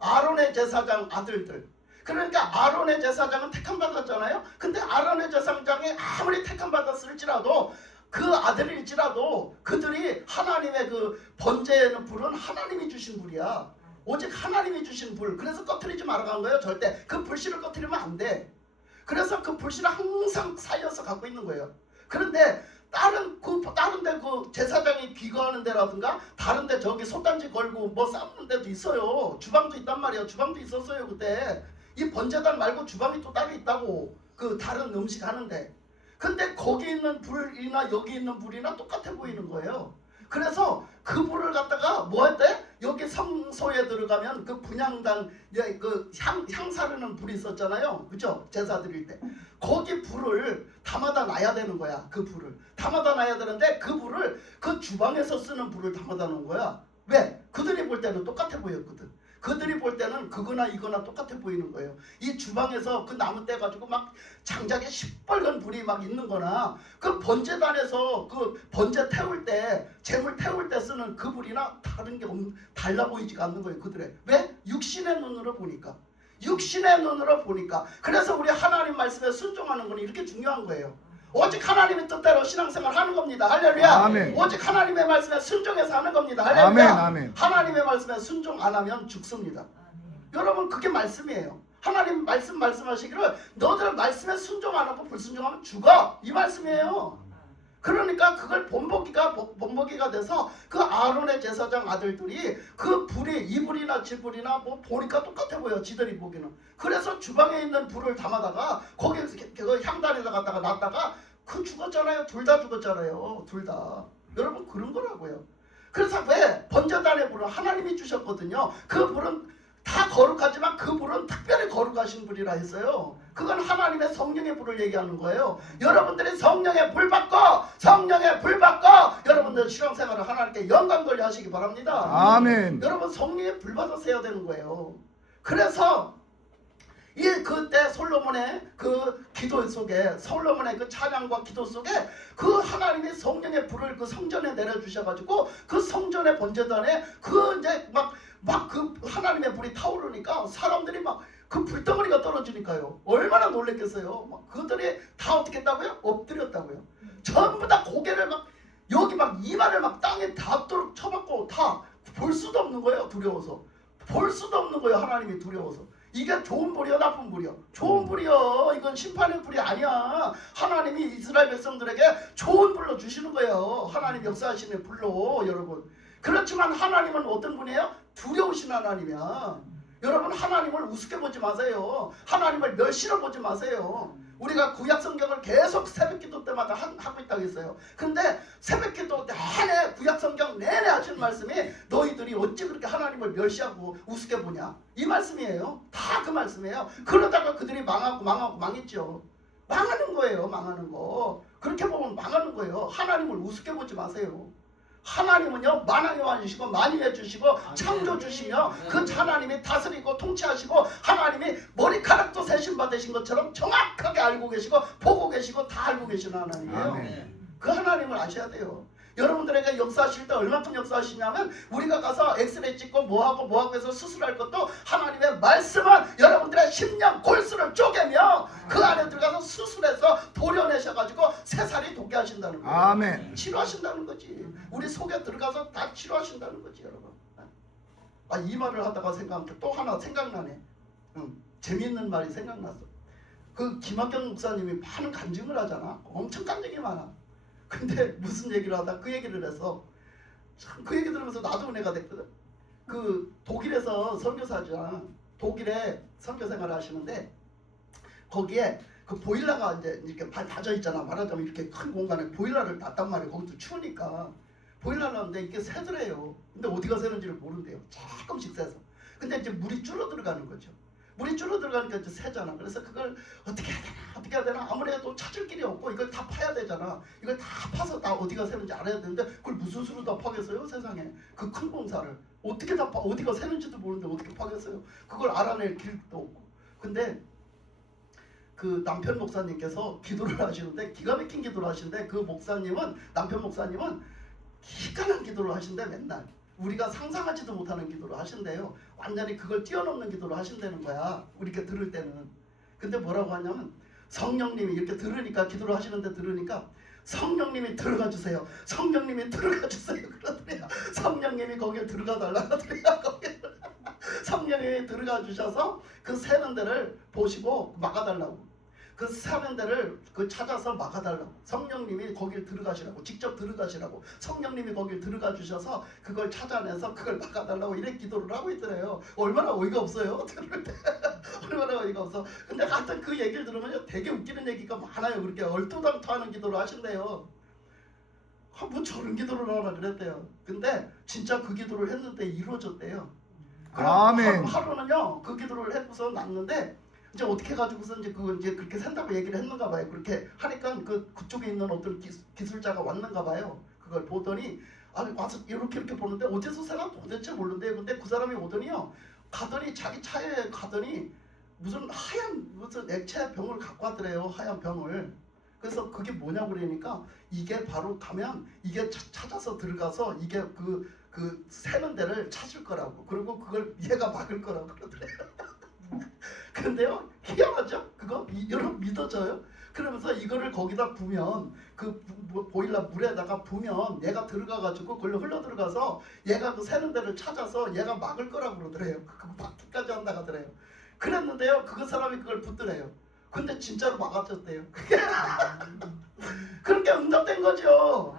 아론의 제사장 아들들. 그러니까 아론의 제사장은 택함 받았잖아요. 근데 아론의 제사장이 아무리 택함 받았을지라도 그 아들일지라도 그들이 하나님의 그 번제에는 불은 하나님이 주신 불이야. 오직 하나님이 주신 불. 그래서 꺼트리지 말아간 거예요. 절대 그 불씨를 꺼트리면 안 돼. 그래서 그 불씨를 항상 살려서 갖고 있는 거예요. 그런데 다른 데 그 제사장이 귀거하는 데라든가 다른 데 저기 솥단지 걸고 뭐 삶는 데도 있어요. 주방도 있단 말이에요. 주방도 있었어요 그때. 이 번제단 말고 주방이 또 따로 있다고. 그 다른 음식 하는데. 근데 거기 있는 불이나 여기 있는 불이나 똑같아 보이는 거예요. 그래서 그 불을 갖다가 뭐 했대? 여기 성소에 들어가면 그 분향단 그 향사르는 불이 있었잖아요. 그죠? 제사 드릴 때. 거기 불을 담아다 놔야 되는 거야. 그 불을. 담아다 놔야 되는데 그 불을 그 주방에서 쓰는 불을 담아다 놓은 거야. 왜? 그들이 볼 때는 똑같아 보였거든. 그들이 볼 때는 그거나 이거나 똑같아 보이는 거예요. 이 주방에서 그 나무 떼가지고 막 장작에 시뻘건 불이 막 있는 거나 그 번제단에서 그 번제 태울 때 재물 태울 때 쓰는 그 불이나 다른 게 달라 보이지가 않는 거예요. 그들의. 왜? 육신의 눈으로 보니까. 육신의 눈으로 보니까. 그래서 우리 하나님 말씀에 순종하는 건 이렇게 중요한 거예요. 오직 하나님의 뜻대로 신앙생활 하는 겁니다. 할렐루야. 아멘. 오직 하나님의 말씀에 순종해서 하는 겁니다. 할렐루야. 아멘, 아멘. 하나님의 말씀에 순종 안 하면 죽습니다. 여러분 그게 말씀이에요. 하나님 말씀하시기를 너들 말씀에 순종 안 하고 불순종하면 죽어. 이 말씀이에요. 그러니까 그걸 본보기가 돼서 그 아론의 제사장 아들들이 그 불이 이불이나 지불이나 뭐 보니까 똑같아 보여. 지들이 보기는. 그래서 주방에 있는 불을 담아다가 거기에서 그 향단에다 갖다가 놨다가 그 죽었잖아요. 둘 다 죽었잖아요. 둘 다. 여러분 그런 거라고요. 그래서 왜? 번제단의 불은 하나님이 주셨거든요. 그 불은 다 거룩하지만 그 불은 특별히 거룩하신 불이라 했어요. 그건 하나님의 성령의 불을 얘기하는 거예요. 여러분들이 성령의 불 받고 여러분들 신앙생활을 하나님께 영광 돌려 하시기 바랍니다. 아멘. 여러분 성령의 불 받아서 해야 되는 거예요. 그래서 그때 솔로몬의 그 기도 속에 솔로몬의 그 찬양과 기도 속에 그 하나님의 성령의 불을 그 성전에 내려주셔가지고 그 성전의 번제단에 그 이제 막 그 하나님의 불이 타오르니까 사람들이 막 그 불덩어리가 떨어지니까요. 얼마나 놀랬겠어요. 막 그들이 다 어떻게 했다고요? 엎드렸다고요. 전부 다 고개를 막 여기 막 이마를 막 땅에 닿도록 쳐박고 다 볼 수도 없는 거예요. 두려워서. 볼 수도 없는 거예요. 하나님이 두려워서. 이게 좋은 불이요 나쁜 불이요? 좋은 불이요. 이건 심판의 불이 아니야. 하나님이 이스라엘 백성들에게 좋은 불로 주시는 거예요. 하나님 역사하시는 불로. 여러분 그렇지만 하나님은 어떤 분이에요? 두려우신 하나님이야. 여러분 하나님을 우습게 보지 마세요. 하나님을 멸시로 보지 마세요. 우리가 구약 성경을 계속 새벽기도 때마다 하고 있다고 했어요. 근데 새벽기도 내내 구약 성경 내내 하시는 말씀이 너희들이 어찌 그렇게 하나님을 멸시하고 우습게 보냐 이 말씀이에요. 다 그 말씀이에요. 그러다가 그들이 망했죠. 망하는 거예요. 망하는 거. 그렇게 보면 망하는 거예요. 하나님을 우습게 보지 마세요. 하나님은요 만왕의 왕이시고 만유해 주시고 창조 주시며 그 하나님이 다스리고 통치하시고 하나님이 머리카락도 세심 받으신 것처럼 정확하게 알고 계시고 보고 계시고 다 알고 계시는 하나님이에요. 아멘. 그 하나님을 아셔야 돼요. 여러분들에게 역사하실 때 얼마큼 역사하시냐면 우리가 가서 엑스레이 찍고 뭐하고 해서 수술할 것도 하나님의 말씀은 여러분들의 심령 골수를 쪼개며 그 안에 들어가서 수술해서 도려내셔가지고 새살이 돋게 하신다는 거예요. 아멘. 치료하신다는 거지. 우리 속에 들어가서 다 치료하신다는 거지 여러분. 이 말을 하다가 또 하나 생각나네. 재미있는 말이 생각났어. 그 김학경 목사님이 많은 간증을 하잖아. 엄청 간증이 많아. 근데 무슨 얘기를 하다 그 얘기를 해서 참 그 얘기 들으면서 나도 은혜가 됐거든. 그 독일에서 선교사잖아. 독일에 선교 생활을 하시는데 거기에 그 보일러가 이제 이렇게 다져 있잖아. 말하자면 이렇게 큰 공간에 보일러를 놨단 말이에요. 거기도 추우니까 보일러를 놨는데 이게 새더래요. 근데 어디가 새는지를 모른대요. 조금씩 새서. 근데 이제 물이 줄어들어가는 거죠. 물이 줄어들어가니까 이제 새잖아. 그래서 그걸 어떻게 해야 되나 아무래도 찾을 길이 없고 이걸 다 파야 되잖아. 이걸 다 파서 다 어디가 새는지 알아야 되는데 그걸 무슨 수로 다 파겠어요? 세상에 그 큰 공사를 어떻게 다 어디가 새는지도 모르는데 어떻게 파겠어요? 그걸 알아낼 길도 없고. 근데 그 남편 목사님께서 기도를 하시는데 기가 막힌 기도를 하시는데 그 목사님은 남편 목사님은 기가 난 기도를 하신대. 맨날 우리가 상상하지도 못하는 기도를 하신대요. 완전히 그걸 뛰어넘는 기도를 하신다는 거야. 우리 이렇게 들을 때는. 근데 뭐라고 하냐면 성령님이 이렇게 들으니까 기도를 하시는데 들으니까 성령님이 들어가 주세요. 성령님이 들어가 주세요. 그러더래요. 성령님이 거기에 들어가 달라 그러더래요. 성령이 들어가 주셔서 그 새는 데를 보시고 막아달라고. 그 새는 데를 찾아서 막아달라고. 성령님이 거길 들어가시라고. 직접 들어가시라고. 성령님이 거길 들어가 주셔서 그걸 찾아내서 그걸 막아달라고 이렇게 기도를 하고 있더래요. 얼마나 어이가 없어요. 들을 때 얼마나 어이가 없어. 근데 하여튼 그 얘기를 들으면 되게 웃기는 얘기가 많아요. 그렇게 얼토당토하는 기도를 하신대요. 뭐 저런 기도를 하나 그랬대요. 근데 진짜 그 기도를 했는데 이루어졌대요. 아멘. 하루는요 그 기도를 해고서 났는데 이제 어떻게 해가지고서 이제 그걸 이제 그렇게 산다고 얘기를 했는가 봐요. 그렇게 하니까 그쪽에 있는 어떤 기술자가 왔는가 봐요. 그걸 보더니 와서 이렇게 보는데 어디서 새나 도대체 모르는데요. 근데 그 사람이 오더니요 가더니 자기 차에 가더니 무슨 하얀 무슨 액체 병을 갖고 왔더래요. 하얀 병을. 그래서 그게 뭐냐고 그러니까 이게 바로 가면 이게 찾아서 들어가서 이게 그 새는 데를 찾을 거라고. 그리고 그걸 얘가 막을 거라고 그러더래요. 근데요 희한하죠? 그거 여러분 믿어져요? 그러면서 이거를 거기다 부면 그 보일러 물에다가 부면 얘가 들어가가지고 그걸로 흘러 들어가서 얘가 그 새는 데를 찾아서 얘가 막을 거라고 그러더래요. 그거 막기까지 한다 하더래요. 그랬는데요 그 사람이 그걸 붙더래요. 근데 진짜로 막아줬대요. 그렇게 응답된 거죠.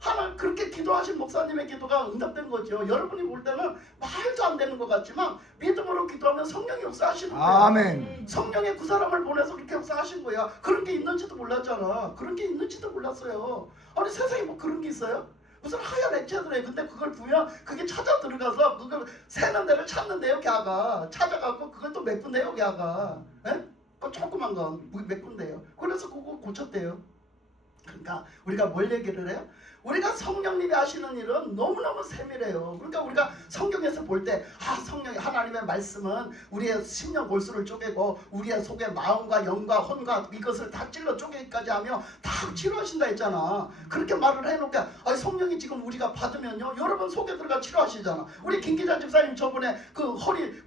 하나님 그렇게 기도하신 목사님의 기도가 응답된 거죠. 여러분이 볼 때는 말도 안 되는 것 같지만 믿음으로 기도하면 성령이 역사하시는 거예요. 아멘. 성령의 그 사람을 보내서 그렇게 역사하신 거야. 그런 게 있는지도 몰랐잖아. 그런 게 있는지도 몰랐어요. 아니 세상에 뭐 그런 게 있어요? 무슨 하얀 액체들에 근데 그걸 부면 그게 찾아 들어가서 그걸 새는 데를 찾는데요. 걔가 찾아갖고 그걸 또 메꾼대요. 걔가 그 조그만 건 메꾼대요. 그래서 그거 고쳤대요. 그러니까 우리가 뭘 얘기를 해요? 우리가 성령님이 하시는 일은 너무너무 세밀해요. 그러니까 우리가 성경에서 볼 때 성령이 하나님의 말씀은 우리의 심령 골수를 쪼개고 우리의 속의 마음과 영과 혼과 이것을 다 찔러 쪼개기까지 하며 다 치료하신다 했잖아. 그렇게 말을 해놓으니까 성령이 지금 우리가 받으면요 여러분 속에 들어가 치료하시잖아. 우리 김기자 집사님 저번에 그 허리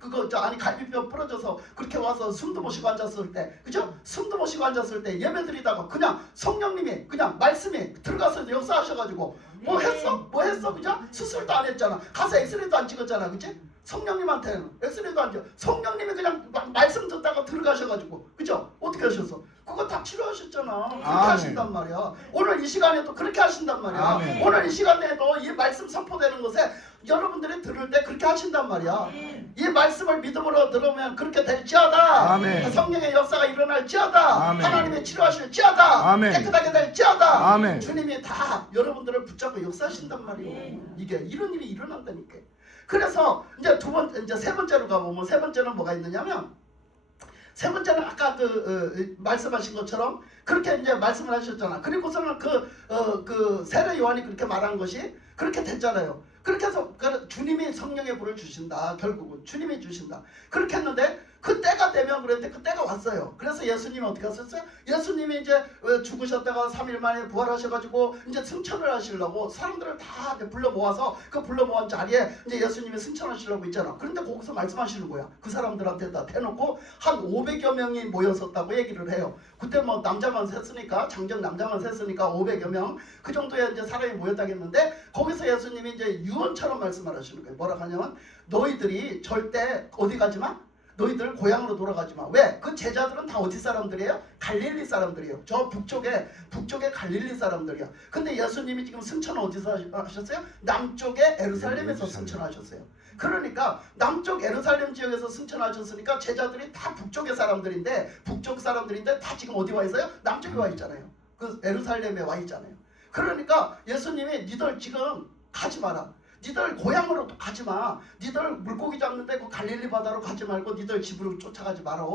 갈비뼈 부러져서 그렇게 와서 숨도 못 쉬고 앉았을 때 그죠? 숨도 못 쉬고 앉았을 때 예배 드리다가 그냥 성령님이 그냥 말씀이 들어가서 역사하셔가지고 뭐 했어? 그죠? 수술도 안 했잖아. 가서 엑스레이도 안 찍었잖아. 그치? 성령님한테는 엑스레이도 안 찍어. 성령님이 그냥 말씀 듣다가 들어가셔가지고 그죠? 어떻게 하셨어? 그거 다 치료하셨잖아. 그렇게 하신단 말이야. 오늘 이 시간에도 그렇게 하신단 말이야. 아멘. 오늘 이 시간에도 이 말씀 선포되는 것에 여러분들이 들을 때 그렇게 하신단 말이야. 이 말씀을 믿음으로 들으면 그렇게 될지어다. 아멘. 성령의 역사가 일어날지어다. 아멘. 하나님의 치료하실지어다. 아멘. 깨끗하게 될지어다. 아멘. 주님이 다 여러분들을 붙잡고 역사하신단 말이에요. 이게 이런 일이 일어난다니까. 그래서 이제 세 번째로 가보면 세 번째는 뭐가 있느냐면 세 번째는 아까 말씀하신 것처럼 그렇게 이제 말씀을 하셨잖아. 그리고서는 그 세례 요한이 그렇게 말한 것이 그렇게 됐잖아요. 그렇게 해서 주님이 성령의 불을 주신다. 결국은 주님이 주신다. 그렇게 했는데 그 때가 되면 그랬는데 그 때가 왔어요. 그래서 예수님이 어떻게 하셨어요? 예수님이 이제 죽으셨다가 3일 만에 부활하셔가지고 이제 승천을 하시려고 사람들을 다 불러 모아서 그 불러 모은 자리에 이제 예수님이 승천하시려고 있잖아. 그런데 거기서 말씀하시는 거야. 그 사람들한테 다 대놓고 한 500여 명이 모였었다고 얘기를 해요. 그때 뭐 남자만 셌으니까 장정 남자만 셌으니까 500여 명 그 정도의 이제 사람이 모였다겠는데 거기서 예수님이 이제 유언처럼 말씀을 하시는 거예요. 뭐라고 하냐면 너희들이 절대 어디 가지 마. 너희들 고향으로 돌아가지 마. 왜? 그 제자들은 다 어디 사람들이에요? 갈릴리 사람들이에요. 저 북쪽에 갈릴리 사람들이야. 근데 예수님이 지금 승천을 어디서 하셨어요? 남쪽에 에루살렘에서 승천하셨어요. 그러니까 남쪽 에루살렘 지역에서 승천하셨으니까 제자들이 다 북쪽 사람들인데 다 지금 어디 와 있어요? 남쪽에 와 있잖아요. 그 에루살렘에 와 있잖아요. 그러니까 예수님이 니들 지금 가지 마라. 니들 고향으로 가지 마. 니들 물고기 잡는데 그 갈릴리 바다로 가지 말고 니들 집으로 쫓아가지 마라.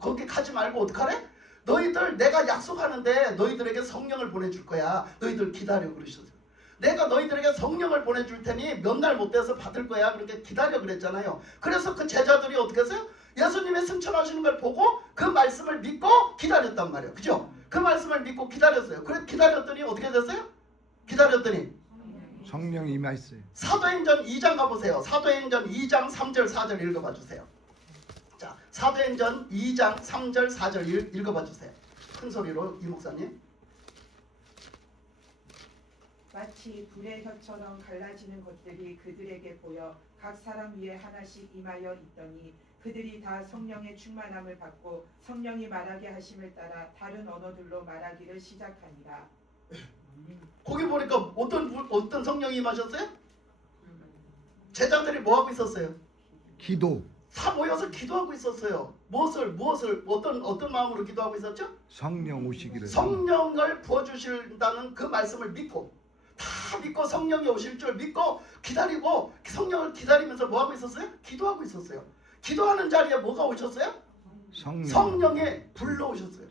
거기 가지 말고 어떡하래? 너희들 내가 약속하는데 너희들에게 성령을 보내줄 거야. 너희들 기다려 그러셨어요. 내가 너희들에게 성령을 보내줄 테니 몇 날 못 돼서 받을 거야. 그렇게 기다려 그랬잖아요. 그래서 그 제자들이 어떻게 했어요? 예수님의 승천하시는 걸 보고 그 말씀을 믿고 기다렸단 말이에요. 그죠? 그 말씀을 믿고 기다렸어요. 그래 기다렸더니 어떻게 됐어요? 기다렸더니 성령이 임하였어요. 사도행전 2장 가보세요. 사도행전 2장 3절 4절 읽어봐 주세요. 자, 사도행전 2장 3절 4절 읽어봐 주세요. 큰 소리로 이 목사님. 마치 불의 혀처럼 갈라지는 것들이 그들에게 보여 각 사람 위에 하나씩 임하여 있더니 그들이 다 성령의 충만함을 받고 성령이 말하게 하심을 따라 다른 언어들로 말하기를 시작하니라. 거기 보니까 어떤 성령이 임하셨어요? 제자들이 뭐 하고 있었어요? 기도. 다 모여서 기도하고 있었어요. 무엇을 어떤 마음으로 기도하고 있었죠? 성령 오시기를. 성령을 부어주신다는 그 말씀을 믿고 다 믿고 성령이 오실 줄 믿고 기다리고 성령을 기다리면서 뭐 하고 있었어요? 기도하고 있었어요. 기도하는 자리에 뭐가 오셨어요? 성령이 불러오셨어요.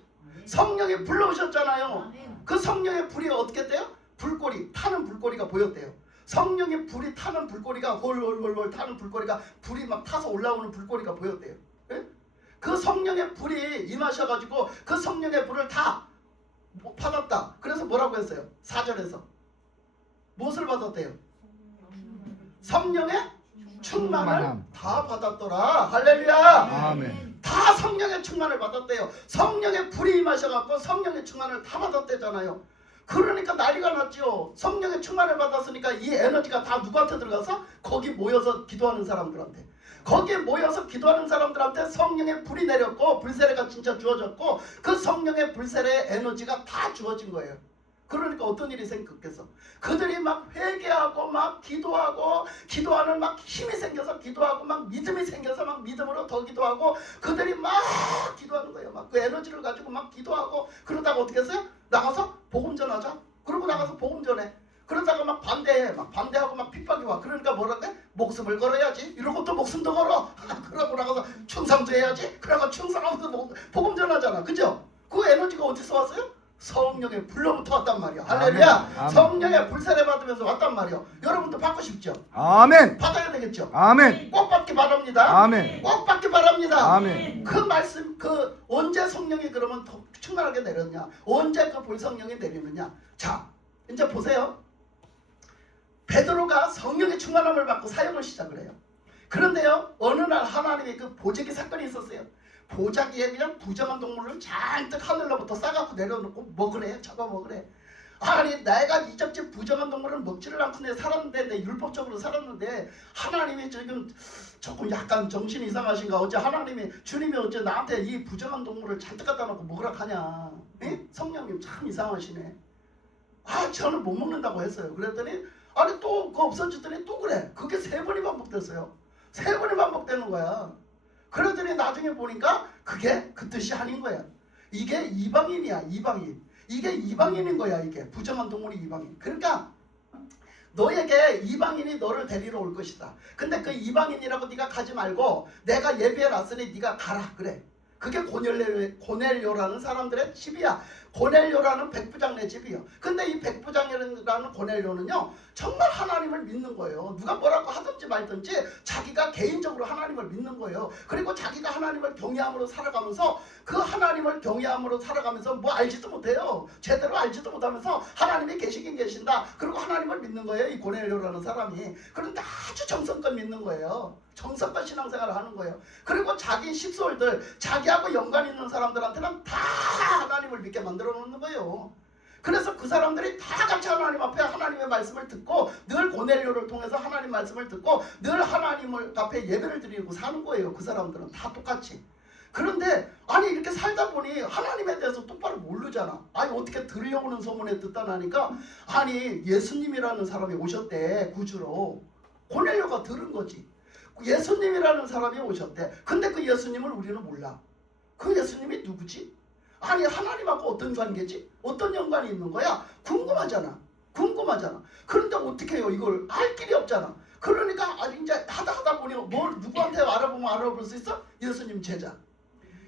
성령이 불러오셨잖아요. 그 성령의 불이 어떻게 돼요? 불꼬리, 타는 불꼬리가 보였대요. 성령의 불이 타는 불꼬리가 홀홀홀 타는 불꼬리가 불이 막 타서 올라오는 불꼬리가 보였대요. 예? 그 성령의 불이 임하셔가지고 그 성령의 불을 다 받았다. 그래서 뭐라고 했어요? 4절에서 무엇을 받았대요? 성령의 충만을 다 받았더라. 할렐루야. 아멘. 다 성령의 충만을 받았대요. 성령의 불이 임하셔갖고 성령의 충만을 다 받았대잖아요. 그러니까 난리가 났죠. 성령의 충만을 받았으니까 이 에너지가 다 누구한테 들어가서? 거기 모여서 기도하는 사람들한테. 거기에 모여서 기도하는 사람들한테 성령의 불이 내렸고 불세례가 진짜 주어졌고 그 성령의 불세례의 에너지가 다 주어진 거예요. 그러니까 어떤 일이 생겼겠어? 그들이 막 회개하고 막 기도하고 기도하는 막 힘이 생겨서 기도하고 막 믿음이 생겨서 막 믿음으로 더 기도하고 그들이 막 기도하는 거예요. 막 그 에너지를 가지고 막 기도하고 그러다가 어떻게 했어요? 나가서 복음 전하자. 그러고 나가서 복음 전해. 그러다가 막 반대해. 막 반대하고 막 핍박이 와. 그러니까 뭐라고 해? 목숨을 걸어야지. 이러고 또 목숨도 걸어. 그러고 나가서 충성도 해야지. 그러고 충성하면서 복음 전하잖아. 그죠? 그 에너지가 어디서 왔어요? 성령의 불로부터 왔단 말이야. 할렐루야. 아멘. 성령의 불세례 받으면서 왔단 말이야. 여러분도 받고 싶죠? 아멘. 받아야 되겠죠? 아멘. 꼭 받기 바랍니다. 아멘. 꼭 받기 바랍니다. 아멘. 그 말씀 언제 성령이 그러면 더 충만하게 내렸냐? 언제 그 불성령이 내리느냐? 자, 이제 보세요. 베드로가 성령의 충만함을 받고 사역을 시작을 해요. 그런데요, 어느 날 하나님의 그 보자기 사건이 있었어요. 보자기에 그냥 부정한 동물을 잔뜩 하늘로부터 싸갖고 내려놓고 먹으래. 잡아먹으래. 아니 내가 이적지 부정한 동물을 먹지를 않고 내 살았는데 내 율법적으로 살았는데 하나님이 지금 조금 약간 정신이 이상하신가? 어째 하나님이 주님이 어째 나한테 이 부정한 동물을 잔뜩 갖다 놓고 먹으라 하냐? 에? 성령님 참 이상하시네. 아 저는 못 먹는다고 했어요. 그랬더니 아니 또 그거 없어졌더니 또 그래. 그게 3번이 반복됐어요. 3번이 반복되는 거야. 그러더니 나중에 보니까 그게 그 뜻이 아닌 거야. 이게 이방인이야. 이방인. 이게 이방인인 거야. 이게 부정한 동물이 이방인. 그러니까 너에게 이방인이 너를 데리러 올 것이다. 근데 그 이방인이라고 네가 가지 말고 내가 예비해 놨으니 네가 가라. 그래. 그게 고넬료라는 사람들의 집이야. 고넬료라는 백부장네 집이요. 근데 이 백부장이라는 고넬료는요 정말 하나님을 믿는 거예요. 누가 뭐라고 하든지 말든지 자기가 개인적으로 하나님을 믿는 거예요. 그리고 자기가 하나님을 경외함으로 살아가면서 그 하나님을 경외함으로 살아가면서 뭐 알지도 못해요. 제대로 알지도 못하면서 하나님이 계시긴 계신다. 그리고 하나님을 믿는 거예요. 이 고넬료라는 사람이. 그런데 아주 정성껏 믿는 거예요. 정성껏 신앙생활을 하는 거예요. 그리고 자기 식솔들 자기하고 연관 있는 사람들한테는 다 하나님을 믿게 만들어 놓는 거예요. 그래서 그 사람들이 다 같이 하나님 앞에 하나님의 말씀을 듣고 늘 고넬료를 통해서 하나님 말씀을 듣고 늘 하나님을 앞에 예배를 드리고 사는 거예요. 그 사람들은 다 똑같이. 그런데 아니 이렇게 살다 보니 하나님에 대해서 똑바로 모르잖아. 아니 어떻게 들려오는 소문에 듣다 나니까 아니 예수님이라는 사람이 오셨대. 구주로. 고넬료가 들은 거지. 예수님이라는 사람이 오셨대. 근데 그 예수님을 우리는 몰라. 그 예수님이 누구지? 아니 하나님하고 어떤 관계지? 어떤 연관이 있는 거야? 궁금하잖아. 그런데 어떻게 해요? 이걸 알 길이 없잖아. 그러니까 이제 하다 보니 뭘 누구한테 알아보면 알아볼 수 있어? 예수님 제자.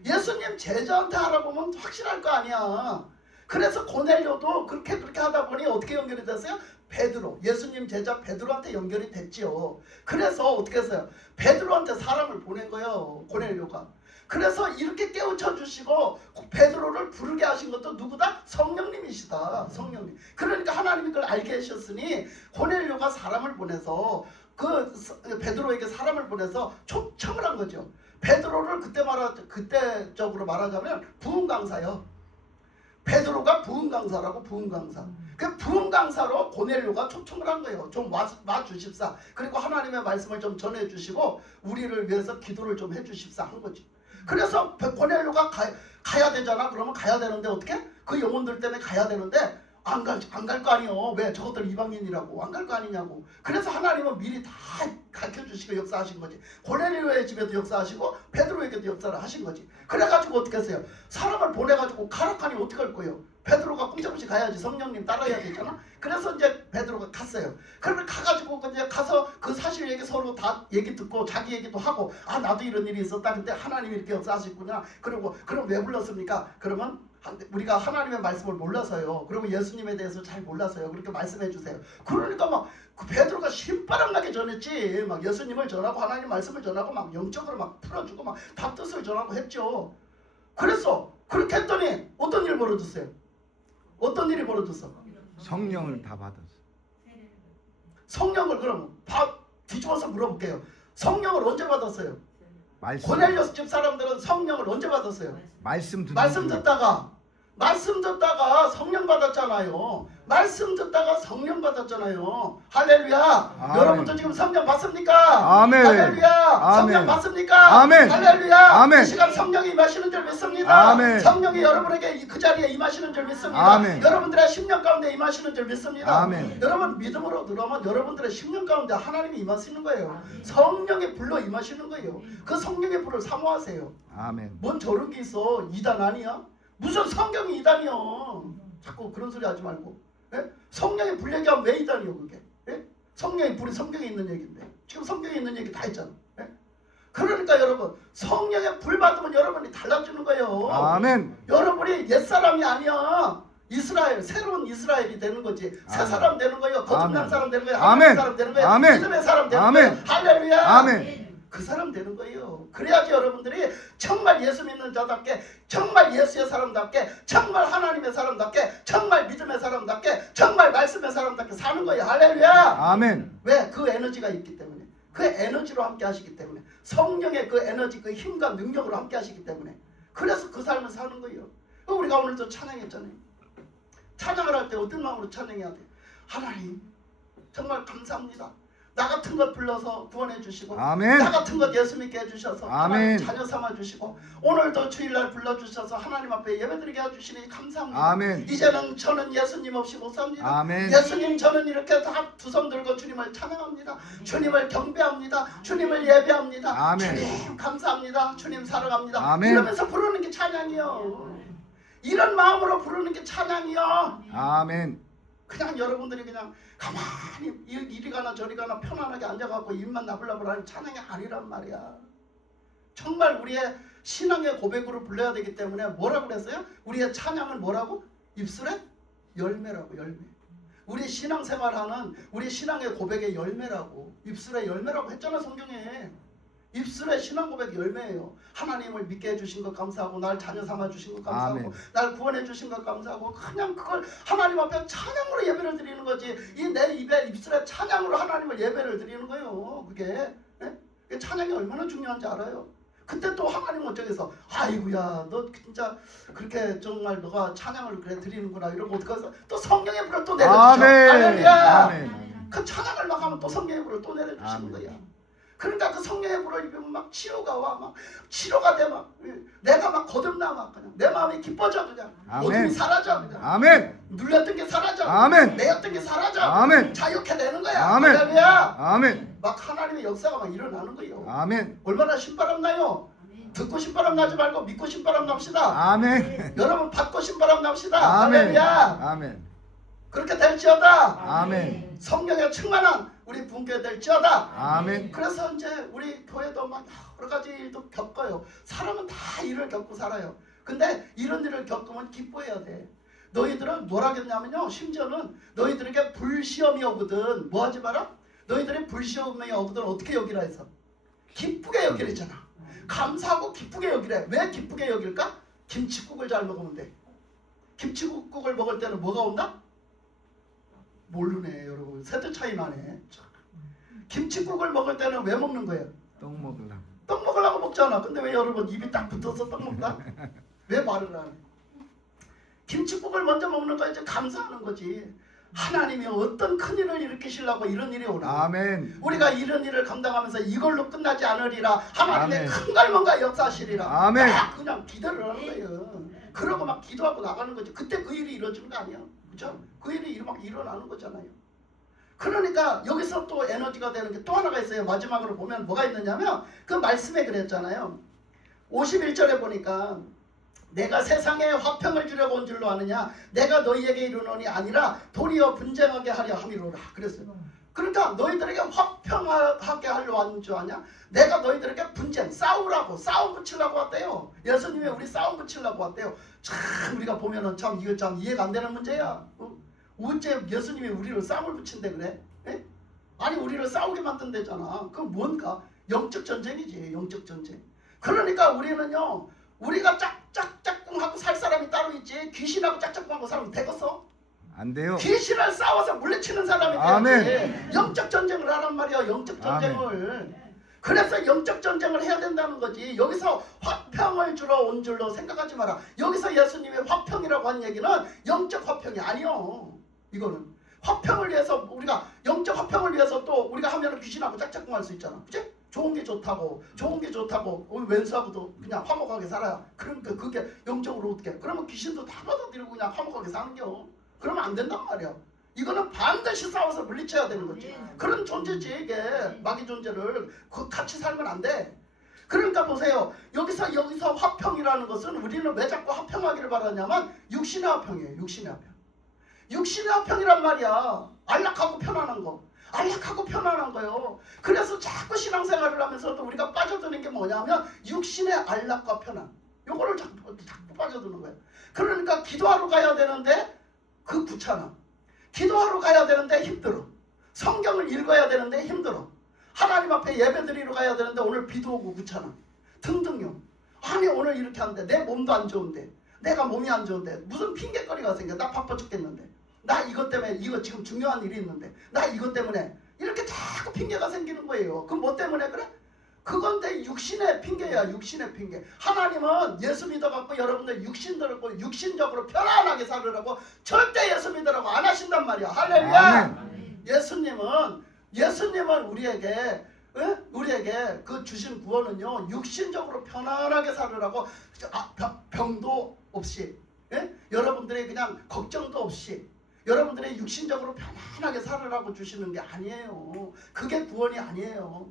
예수님 제자한테 알아보면 확실할 거 아니야. 그래서 고넬료도 그렇게 하다 보니 어떻게 연결이 됐어요? 베드로, 예수님 제자 베드로한테 연결이 됐지요. 그래서 어떻게 했어요? 베드로한테 사람을 보낸 거예요. 고넬료가. 그래서 이렇게 깨우쳐 주시고 베드로를 부르게 하신 것도 누구다? 성령님이시다. 성령님. 그러니까 하나님이 그걸 알게 하셨으니 고넬료가 사람을 보내서 그 베드로에게 사람을 보내서 초청을 한 거죠. 베드로를 그때적으로 말하자면 부흥 강사요. 베드로가 부흥 강사라고 부흥 강사. 그 부흥 강사로 고넬료가 초청을 한 거예요. 좀 와 주십사. 그리고 하나님의 말씀을 좀 전해 주시고 우리를 위해서 기도를 좀 해 주십사 한 거지. 그래서 고넬료가 가야 되잖아. 그러면 가야 되는데 어떻게? 그 영혼들 때문에 가야 되는데 안 갈 거 아니요. 왜? 저것들 이방인이라고 안 갈 거 아니냐고. 그래서 하나님은 미리 다 가르쳐 주시고 역사하신 거지. 고넬료의 집에도 역사하시고 베드로에게도 역사를 하신 거지. 그래가지고 어떻게 했어요? 사람을 보내가지고 가락하니 어떻게 할 거예요? 베드로가 꼼짝없이 가야지. 성령님 따라야 되잖아. 그래서 이제 베드로가 갔어요. 그러면 가가지고 이제 가서 그 사실 얘기 서로 다 얘기 듣고 자기 얘기도 하고 아 나도 이런 일이 있었다. 근데 하나님이 이렇게 역사하셨구나. 그리고 그럼 왜 불렀습니까? 그러면 우리가 하나님의 말씀을 몰라서요. 그리고 예수님에 대해서 잘 몰라서요. 그렇게 말씀해 주세요. 그러니까 막 그 베드로가 신바람나게 전했지. 막 예수님을 전하고 하나님 말씀을 전하고 막 영적으로 막 풀어주고 막 답뜻을 전하고 했죠. 그래서 그렇게 했더니 어떤 일이 벌어졌어요? 어떤 일이 벌어졌어? 성령을 다 받았어. 성령을 그럼 뒤집어서 물어볼게요. 성령을 언제 받았어요? 말씀. 고넬료스 집 사람들은 성령을 언제 받았어요? 말씀 말씀 듣다가 성령 받았잖아요. 말씀 듣다가 성령 받았잖아요. 할렐루야. 아멘. 여러분도 지금 성령 받습니까? 아멘. 할렐루야. 아멘. 성령 받습니까? 아멘. 할렐루야. 아멘. 이 시간 성령이 임하시는 줄 믿습니다. 아멘. 성령이 여러분에게 그 자리에 임하시는 줄 믿습니다. 아멘. 여러분들의 심령 가운데 임하시는 줄 믿습니다. 아멘. 여러분 믿음으로 들어오면 여러분들의 심령 가운데 하나님이 임하시는 거예요. 성령의 불로 임하시는 거예요. 그 성령의 불을 사모하세요. 아멘. 뭔 저런 게 있어? 이단 아니야? 무슨 성경이 이단이요? 자꾸 그런 소리 하지 말고. 예? 성령의 불 얘기하면 왜 이단이요 그게? 예? 성령의 불이 성경에 있는 얘기인데 지금 성경에 있는 얘기 다 했잖아. 예? 그러니까 여러분 성령의 불 받으면 여러분이 달라지는 거예요. 아멘. 여러분이 옛사람이 아니야. 이스라엘, 새로운 이스라엘이 되는 거지. 새 아멘. 사람 되는 거예요. 거듭난 아멘. 사람 되는 거예요. 아멘. 하나님의 사람 되는 거예요. 아멘. 믿음의 사람 되는 아멘. 거예요. 할렐루야. 아멘. 그 사람 되는 거예요. 그래야지 여러분들이 정말 예수 믿는 자답게, 정말 예수의 사람답게, 정말 하나님의 사람답게, 정말 믿음의 사람답게, 정말 말씀의 사람답게 사는 거예요. 할렐루야. 아멘. 왜? 그 에너지가 있기 때문에. 그 에너지로 함께 하시기 때문에. 성령의 그 에너지, 그 힘과 능력으로 함께 하시기 때문에. 그래서 그 삶을 사는 거예요. 우리가 오늘도 찬양했잖아요. 찬양을 할 때 어떤 마음으로 찬양해야 돼? 하나님 정말 감사합니다. 나 같은 것 불러서 구원해 주시고 아멘. 나 같은 것 예수 믿게 해주셔서 하나님 아멘. 자녀 삼아 주시고 오늘도 주일날 불러주셔서 하나님 앞에 예배드리게 해주시니 감사합니다. 아멘. 이제는 저는 예수님 없이 못 삽니다. 아멘. 예수님 저는 이렇게 다 두 손 들고 주님을 찬양합니다. 주님을 경배합니다. 주님을 예배합니다. 아멘. 주님 감사합니다. 주님 사랑합니다. 아멘. 이러면서 부르는 게 찬양이요. 이런 마음으로 부르는 게 찬양이요. 아멘. 그냥 여러분들이 그냥 가만히 이리 가나 저리 가나 편안하게 앉아갖고 입만 나불나불 하는 찬양이 아니란 말이야. 정말 우리의 신앙의 고백으로 불러야 되기 때문에 뭐라고 그랬어요? 우리의 찬양은 뭐라고? 입술의 열매라고. 열매. 우리 신앙생활하는 우리 신앙의 고백의 열매라고. 입술의 열매라고 했잖아 성경에. 입술의 신앙 고백 열매예요. 하나님을 믿게 해주신 것 감사하고 날 자녀 삼아 주신 것 감사하고 아멘. 날 구원해 주신 것 감사하고 그냥 그걸 하나님 앞에 찬양으로 예배를 드리는 거지. 이 내 입술에 찬양으로 하나님을 예배를 드리는 거예요. 그게 예? 찬양이 얼마나 중요한지 알아요? 그때 또 하나님 어쩌겠어. 아이고야 너 진짜 그렇게 정말 너가 찬양을 그래 드리는구나 이러고 어떻게 해서 또 성령의 불을 또 내려주셔. 아멘. 할렐루야. 아멘. 그 찬양을 막 하면 또 성령의 불을 또 내려주시는 아멘. 거야. 그러니까 그 성령의 불을 입으면 막 치료가 와. 막 치료가 돼. 막 내가 막 거듭나. 막 그냥 내 마음이 기뻐져. 그냥 아멘. 어둠이 사라져. 그냥 아멘. 눌렸던 게 사라져. 아멘. 내였던 게 사라져. 아멘. 자유케 되는 거야. 아멘. 할렐루야. 아멘. 막 하나님의 역사가 막 일어나는 거예요. 아멘. 얼마나 신바람 나요. 듣고 신바람 나지 말고 믿고 신바람 납시다. 아멘. 여러분 받고 신바람 납시다. 아멘. 할렐루야. 아멘. 그렇게 될지어다. 아멘. 성령의 충만한 우리 분교회 될지어다. 아멘. 그래서 이제 우리 교회도 막 여러 가지 일도 겪어요. 사람은 다 일을 겪고 살아요. 근데 이런 일을 겪으면 기뻐해야 돼. 너희들은 뭐라겠냐면요. 심지어는 너희들에게 불시험이 오거든. 뭐 하지 마라? 너희들의 불시험이 오거든 어떻게 여기라 해서? 기쁘게 여기랬잖아. 감사하고 기쁘게 여기래. 왜 기쁘게 여길까? 김치국을 잘 먹으면 돼. 김치국을 먹을 때는 뭐가 온다? 모르네 여러분. 세대 차이 나네. 김치국을 먹을 때는 왜 먹는 거예요? 떡 먹으려고. 떡 먹으려고 먹잖아. 근데 왜 여러분 입이 딱 붙어서 떡 먹나? 왜 말을 안 해? 김치국을 먼저 먹는 거 이제 감사하는 거지. 하나님이 어떤 큰 일을 일으키시려고 이런 일이 오나. 아멘. 우리가 이런 일을 감당하면서 이걸로 끝나지 않으리라. 하나님의 아멘. 큰 걸 뭔가 역사하시리라. 아멘. 막 그냥 기도를 하는 거예요. 그러고 막 기도하고 나가는 거지. 그때 그 일이 이루어지는 거 아니야. 그죠? 그 일이 막 일어나는 거잖아요. 그러니까 여기서 또 에너지가 되는 게 또 하나가 있어요. 마지막으로 보면 뭐가 있느냐면 그 말씀에 그랬잖아요. 51절에 보니까 내가 세상에 화평을 주려고 온 줄로 아느냐 내가 너희에게 이르노니 아니라 도리어 분쟁하게 하려 함이로라 그랬어요. 그러니까 너희들에게 화평하게 하려 왔는 줄 아냐? 내가 너희들에게 분쟁 싸우라고 싸움 붙이려고 왔대요. 예수님이 우리 싸움 붙이려고 왔대요. 참 우리가 보면은 참 이거 참 이해가 안 되는 문제야. 어째 예수님이 우리를 싸움을 붙인대 그래? 에? 아니 우리를 싸우게 만든대잖아. 그럼 뭔가? 영적 전쟁이지. 영적 전쟁. 그러니까 우리는요 우리가 짝짝짝꿍하고 살 사람이 따로 있지 귀신하고 짝짝꿍하고 살면 되겠어? 안 돼요. 귀신을 싸워서 물리치는 사람이 아멘. 돼야지. 영적 전쟁을 하란 말이야. 영적 전쟁을. 그래서 영적 전쟁을 해야 된다는 거지. 여기서 화평을 주러 온 줄로 생각하지 마라. 여기서 예수님이 화평이라고 한 얘기는 영적 화평이 아니요. 이거는 화평을 위해서 우리가 영적 화평을 위해서 또 우리가 하면은 귀신하고 짝짝꿍할 수 있잖아. 그치? 좋은 게 좋다고 우리 왼수하고도 그냥 화목하게 살아야. 그러니까 그게 영적으로 어떻게? 그러면 귀신도 다 받아들이고 그냥 화목하게 사는겨. 그러면 안 된단 말이야. 이거는 반드시 싸워서 물리쳐야 되는 거지. 그런 존재지 이게. 마귀 존재를 같이 살면 안 돼. 그러니까 보세요. 여기서 화평이라는 것은 우리는 왜 자꾸 화평하기를 바라냐면 육신의 화평이에요. 육신의 화평. 육신의 화평이란 말이야. 안락하고 편안한 거. 안락하고 편안한 거요. 그래서 자꾸 신앙생활을 하면서도 우리가 빠져드는 게 뭐냐면 육신의 안락과 편안. 요거를 자꾸 빠져드는 거예요. 그러니까 기도하러 가야 되는데 그 귀찮아. 기도하러 가야 되는데 힘들어. 성경을 읽어야 되는데 힘들어. 하나님 앞에 예배드리러 가야 되는데 오늘 비도 오고 귀찮아. 등등요. 아니 오늘 이렇게 하는데 내 몸도 안 좋은데 내가 몸이 안 좋은데 무슨 핑계거리가 생겨. 나 바빠 죽겠는데 나 이것 때문에 이거 지금 중요한 일이 있는데 나 이것 때문에 이렇게 자꾸 핑계가 생기는 거예요. 그럼 뭐 때문에 그래? 그건데 육신의 핑계야. 육신의 핑계. 하나님은 예수 믿어갖고 여러분들 육신적으로 편안하게 살으라고 절대 예수 믿으라고 안 하신단 말이야. 할렐루야. 예수님은 우리에게 그 주신 구원은요 육신적으로 편안하게 살으라고 병도 없이 여러분들의 그냥 걱정도 없이 여러분들의 육신적으로 편안하게 살으라고 주시는 게 아니에요. 그게 구원이 아니에요.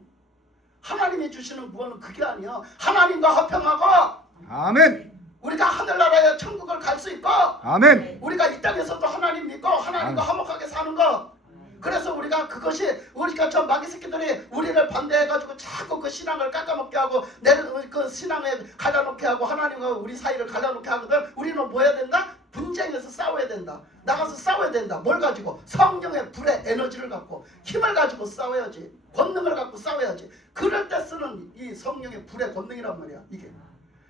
하나님이 주시는 구원은 그게 아니야. 하나님과 화평하고 아멘. 우리가 하늘나라에 천국을 갈 수 있고 아멘. 우리가 이 땅에서도 하나님 믿고 하나님과 화목하게 사는 거. 그래서 우리가 우리가 저 마귀 새끼들이 우리를 반대해가지고 자꾸 그 신앙을 깎아먹게 하고 그 신앙에 갈라놓게 하고 하나님과 우리 사이를 갈라놓게 하거든. 우리는 뭐 해야 된다? 분쟁에서 싸워야 된다. 나가서 싸워야 된다. 뭘 가지고? 성령의 불의 에너지를 갖고 힘을 가지고 싸워야지. 권능을 갖고 싸워야지. 그럴 때 쓰는 이 성령의 불의 권능이란 말이야. 이게.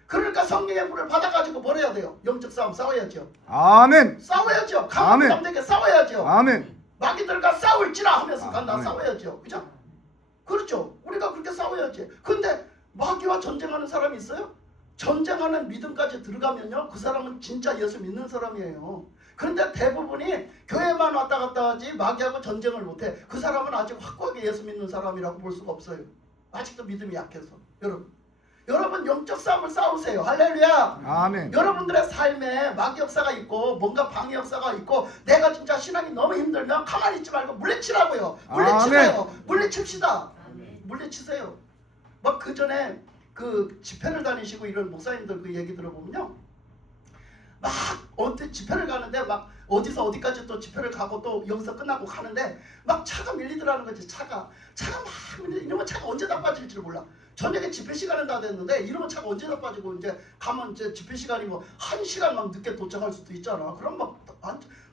그러니까 성령의 불을 받아가지고 뭘 해야 돼요? 영적 싸움 싸워야죠. 아멘. 싸워야죠. 강한 남에게 싸워야죠. 아멘. 마귀들과 싸울지라 하면서 나 아멘. 싸워야죠. 그죠? 그렇죠. 우리가 그렇게 싸워야지. 근데 마귀와 전쟁하는 사람이 있어요? 전쟁하는 믿음까지 들어가면요 그 사람은 진짜 예수 믿는 사람이에요. 그런데 대부분이 교회만 왔다 갔다 하지 마귀하고 전쟁을 못해. 그 사람은 아직 확고하게 예수 믿는 사람이라고 볼 수가 없어요. 아직도 믿음이 약해서. 여러분 영적 싸움을 싸우세요. 할렐루야. 아멘. 여러분들의 삶에 마귀 역사가 있고 뭔가 방해 역사가 있고 내가 진짜 신앙이 너무 힘들면 가만히 있지 말고 물리치라고요. 물리치세요. 물리칩시다. 물리치세요. 막 그 전에 그 집회를 다니시고 이런 목사님들 그 얘기 들어보면요 막 어디 집회를 가는데 막 어디서 어디까지 또 집회를 가고 또 여기서 끝나고 가는데 막 차가 밀리더라는 거지. 차가 막 밀리. 이러면 차가 언제 다 빠질지를 몰라. 저녁에 집회 시간은 다 됐는데 이러면 차가 언제 다 빠지고 이제 가면 이제 집회 시간이 뭐 1시간 막 늦게 도착할 수도 있잖아. 그럼 막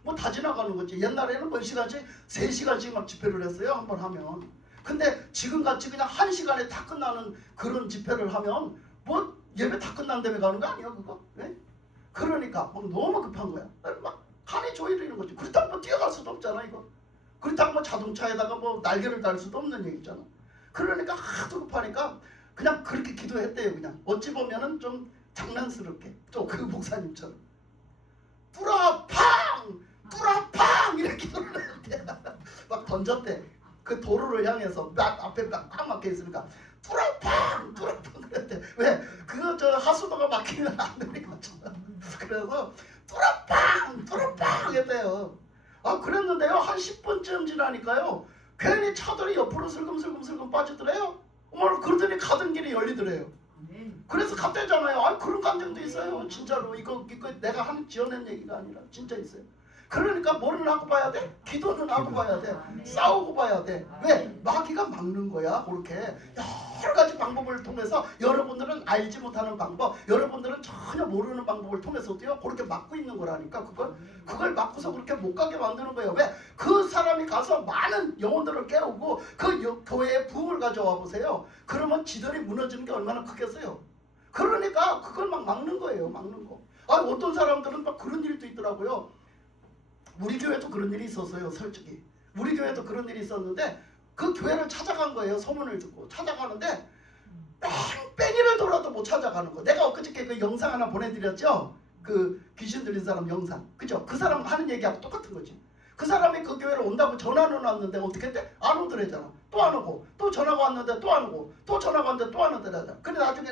뭐 다 지나가는 거지. 옛날에는 몇 시간씩 3시간씩 막 집회를 했어요. 한번 하면. 근데 지금같이 그냥 1시간에 다 끝나는 그런 집회를 하면 뭐 예배 다 끝난 다음에 가는 거 아니야 그거? 네? 그러니까 막 너무 급한 거야. 막 간이 조이리는 거지. 그렇다고 뭐 뛰어갈 수도 없잖아 이거. 그렇다고 뭐 자동차에다가 뭐 날개를 달 수도 없는 얘기잖아. 그러니까 하도 급하니까 그냥 그렇게 기도했대요. 그냥 어찌 보면은 좀 장난스럽게 또 그 목사님처럼 뚜라팡 뚜라팡 이렇게 돌았는데 막 던졌대. 그 도로를 향해서 막 앞에 꽉 막혀 있으니까 뚜라팡 뚜라팡 그랬대. 왜? 그거 저 하수도가 막히면 안 되니까. 그래서 뚜라팡 뚜라팡 했대요. 아 그랬는데요 한 10분쯤 지나니까요 괜히 차들이 옆으로 슬금슬금 빠지더래요. 어머 그러더니 가던 길이 열리더래요. 그래서 갔대잖아요. 아 그런 감정도 있어요. 진짜로 이거 내가 지어낸 얘기가 아니라 진짜 있어요. 그러니까 뭐를 하고 봐야 돼? 기도는 하고 봐야 돼. 싸우고 봐야 돼. 왜? 마귀가 막는 거야. 그렇게 여러 가지 방법을 통해서 여러분들은 알지 못하는 방법, 여러분들은 전혀 모르는 방법을 통해서도요 그렇게 막고 있는 거라니까. 그걸 막고서 그렇게 못 가게 만드는 거예요. 왜? 그 사람이 가서 많은 영혼들을 깨우고 그 교회에 부흥을 가져와 보세요. 그러면 지들이 무너지는 게 얼마나 크겠어요. 그러니까 그걸 막 막는 거예요. 막는 거. 아 어떤 사람들은 막 그런 일도 있더라고요. 우리 교회도 그런 일이 있었어요. 솔직히 우리 교회도 그런 일이 있었는데 그 교회를 찾아간 거예요. 소문을 듣고 찾아가는데 뺑뺑이를 돌아도 못 찾아가는 거. 내가 엊그저께 그 영상 하나 보내드렸죠. 그 귀신 들린 사람 영상. 그죠? 그 사람 하는 얘기하고 똑같은 거지. 그 사람이 그 교회를 온다고 전화는 왔는데 어떻게 했대? 안 오더래잖아. 또 안 오고 또 전화가 왔는데 또 안 오고 또 전화가 왔는데 또 안 오더래잖아. 근데 나중에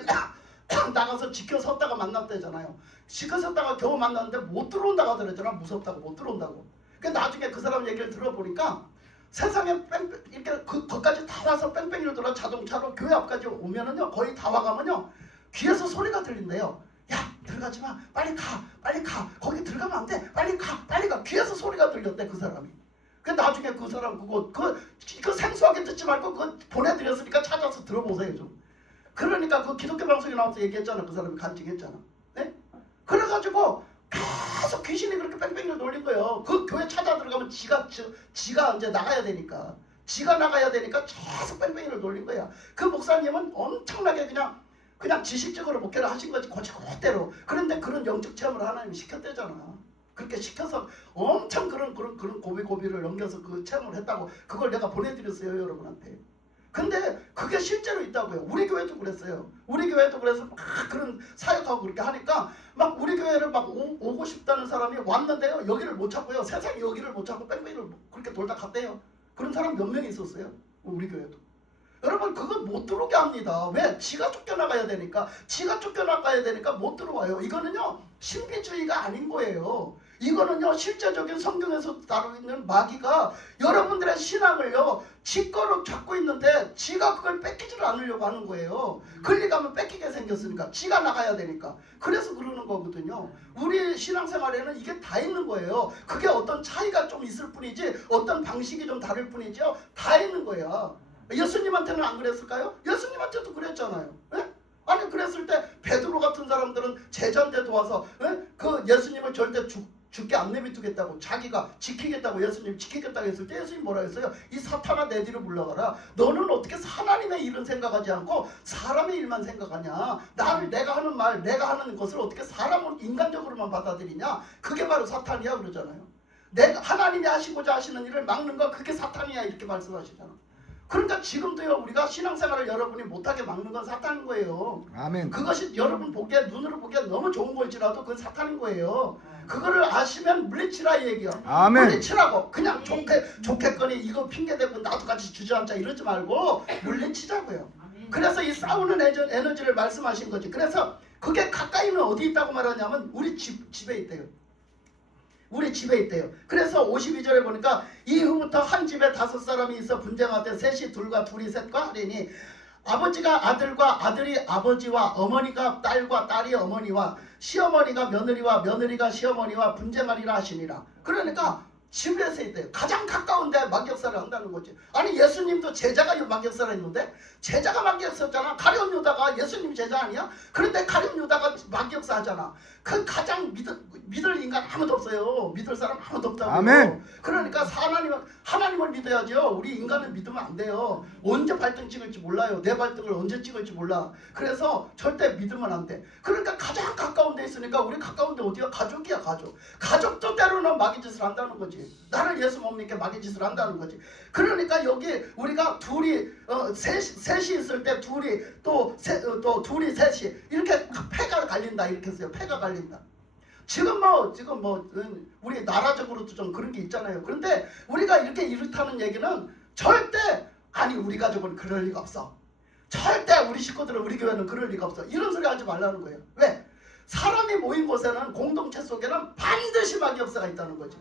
나가서 지켜섰다가 만났대잖아요. 지켜섰다가 겨우 만났는데 못 들어온다고 하더랬잖아. 무섭다고 못 들어온다고. 근데 나중에 그 사람 얘기를 들어보니까 세상에 이렇게 거기까지 다 와서 뺑뺑이를 돌아 자동차로 교회 앞까지 오면은요 거의 다 와가면요 귀에서 소리가 들린대요. 야 들어가지 마. 빨리 가. 빨리 가. 거기 들어가면 안 돼. 빨리 가. 빨리 가. 귀에서 소리가 들렸대 그 사람이. 근데 나중에 그 사람 그거 생소하게 듣지 말고 그거 보내드렸으니까 찾아서 들어보세요 좀. 그러니까 그 기독교 방송에 나와서 얘기했잖아. 그 사람이 간증했잖아. 네? 그래가지고 계속 귀신이 그렇게 뺑뺑이를 돌린 거예요. 그 교회 찾아 들어가면 지가 이제 나가야 되니까. 지가 나가야 되니까 계속 뺑뺑이를 돌린 거야. 그 목사님은 엄청나게 그냥 지식적으로 목회를 하신 거지 그대로. 그런데 그런 영적 체험을 하나님이 시켰대잖아. 그렇게 시켜서 엄청 그런 고비를 넘겨서 그 체험을 했다고. 그걸 내가 보내드렸어요 여러분한테. 근데 그게 실제로 있다고요. 우리 교회도 그랬어요. 우리 교회도 그래서 막 그런 사역하고 그렇게 하니까 막 우리 교회를 막 오고 싶다는 사람이 왔는데요. 여기를 못 찾고요. 세상에 여기를 못 찾고 뺑뺑이를 그렇게 돌다 갔대요. 그런 사람 몇 명 있었어요. 우리 교회도. 여러분 그거 못 들어오게 합니다. 왜? 지가 쫓겨나가야 되니까. 지가 쫓겨나가야 되니까 못 들어와요. 이거는요 신비주의가 아닌 거예요. 이거는요 실제적인 성경에서 다루고 있는 마귀가 여러분들의 신앙을요 지 거로 잡고 있는데 지가 그걸 뺏기지를 않으려고 하는 거예요. 권리감은 뺏기게 생겼으니까 지가 나가야 되니까. 그래서 그러는 거거든요. 우리 신앙생활에는 이게 다 있는 거예요. 그게 어떤 차이가 좀 있을 뿐이지 어떤 방식이 좀 다를 뿐이죠 다 있는 거야. 예수님한테는 안 그랬을까요? 예수님한테도 그랬잖아요. 네? 아니 그랬을 때 베드로 같은 사람들은 제자인데도 와서 그 예수님을 절대 죽게 안 내비두겠다고 자기가 지키겠다고 예수님 지키겠다고 했을 때 예수님 뭐라 했어요? 이 사탄아 내 뒤로 물러가라. 너는 어떻게 하나님의 일은 생각하지 않고 사람의 일만 생각하냐. 내가 하는 말 내가 하는 것을 어떻게 사람으로 인간적으로만 받아들이냐. 그게 바로 사탄이야 그러잖아요. 내가 하나님이 하시고자 하시는 일을 막는 거 그게 사탄이야 이렇게 말씀하시잖아. 그러니까 지금도요 우리가 신앙생활을 여러분이 못하게 막는 건 사탄인 거예요. 아멘. 그것이 여러분 보기에 눈으로 보기에 너무 좋은 걸지라도 그건 사탄인 거예요. 그거를 아시면 물리치라 이 얘기야. 아멘. 물리치라고. 그냥 좋겠거니 이거 핑계대고 나도 같이 주저앉자 이러지 말고 물리치자고요. 그래서 이 싸우는 에너지를 말씀하신 거지. 그래서 그게 가까이는 어디 있다고 말하냐면 우리 집에 있대요. 우리 집에 있대요. 그래서 52절에 보니까 이후부터 한 집에 5사람이 있어 분쟁하되 셋이 둘과 둘이 셋과 하리니 아버지가 아들과 아들이 아버지와 어머니가 딸과 딸이 어머니와 시어머니가 며느리와 며느리가 시어머니와 분쟁하리라 하시니라. 그러니까 집에서 있대요. 가장 가까운데 막역사를 한다는 거지. 아니 예수님도 제자가 막역사를 했는데 제자가 막역사잖아. 가룟 유다가 예수님 제자 아니야? 그런데 가룟 유다가 막역사 하잖아. 그 가장 믿을 인간 아무도 없어요. 믿을 사람 아무도 없다고요. 아멘. 그러니까 하나님을 믿어야죠. 우리 인간을 믿으면 안 돼요. 언제 발등 찍을지 몰라요. 내 발등을 언제 찍을지 몰라. 그래서 절대 믿으면 안 돼. 그러니까 가장 가까운 데 있으니까 우리 가까운 데 어디야? 가족이야 가족. 가족도 때로는 마귀짓을 한다는 거지. 나를 예수 못 믿게 마귀짓을 한다는 거지. 그러니까 여기 우리가 셋이 있을 때 둘이 둘이 셋이 이렇게 패가 갈린다 이렇게 했어요. 패가 갈린다. 지금 우리 나라적으로도 좀 그런 게 있잖아요. 그런데 우리가 이렇다는 얘기는 절대 아니 우리 가족은 그럴 리가 없어. 절대 우리 식구들은 우리 교회는 그럴 리가 없어. 이런 소리 하지 말라는 거예요. 왜? 사람이 모인 곳에는 공동체 속에는 반드시 마귀 역사가 있다는 거죠.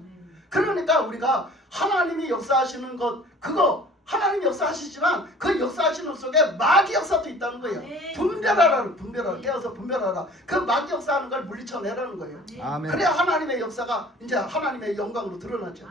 그러니까 우리가 하나님이 역사하시는 것 그거 하나님 역사하시지만 그 역사하시는 속에 마귀 역사도 있다는 거예요. 분별하라 깨어서 분별하라. 그 마귀 역사하는 걸 물리쳐내라는 거예요. 아멘. 그래야 하나님의 역사가 이제 하나님의 영광으로 드러나죠.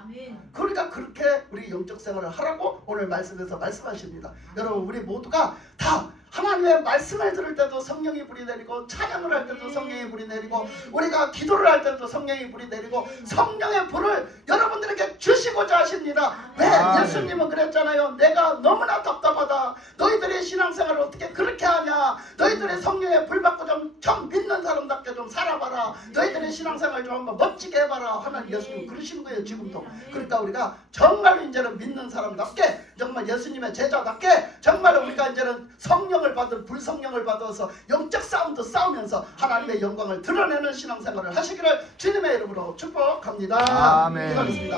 그러니까 그렇게 우리 영적 생활을 하라고 오늘 말씀에서 말씀하십니다. 여러분 우리 모두가 다 하나님의 말씀을 들을 때도 성령이 불이 내리고 찬양을 할 때도 성령의 불이 내리고 우리가 기도를 할 때도 성령의 불이 내리고 성령의 불을 여러분들에게 주시고자 하십니다. 왜? 예수님은 그랬잖아요. 내가 너무나 답답하다. 너희들의 신앙생활을 어떻게 그렇게 하냐. 너희들의 성령의 불 받고 좀 믿는 사람답게 좀 살아봐라. 너희들의 신앙생활 좀 한번 멋지게 해봐라. 하나님 예수님 그러시는 거예요. 지금도. 그러니까 우리가 정말 이제는 믿는 사람답게 정말 예수님의 제자답게 정말 우리가 이제는 성령을 받은 불성령을 받아서 영적 싸움도 싸우면서 하나님의 영광을 드러내는 신앙생활을 하시기를 주님의 이름으로 축복합니다. 아멘. 기도하겠습니다.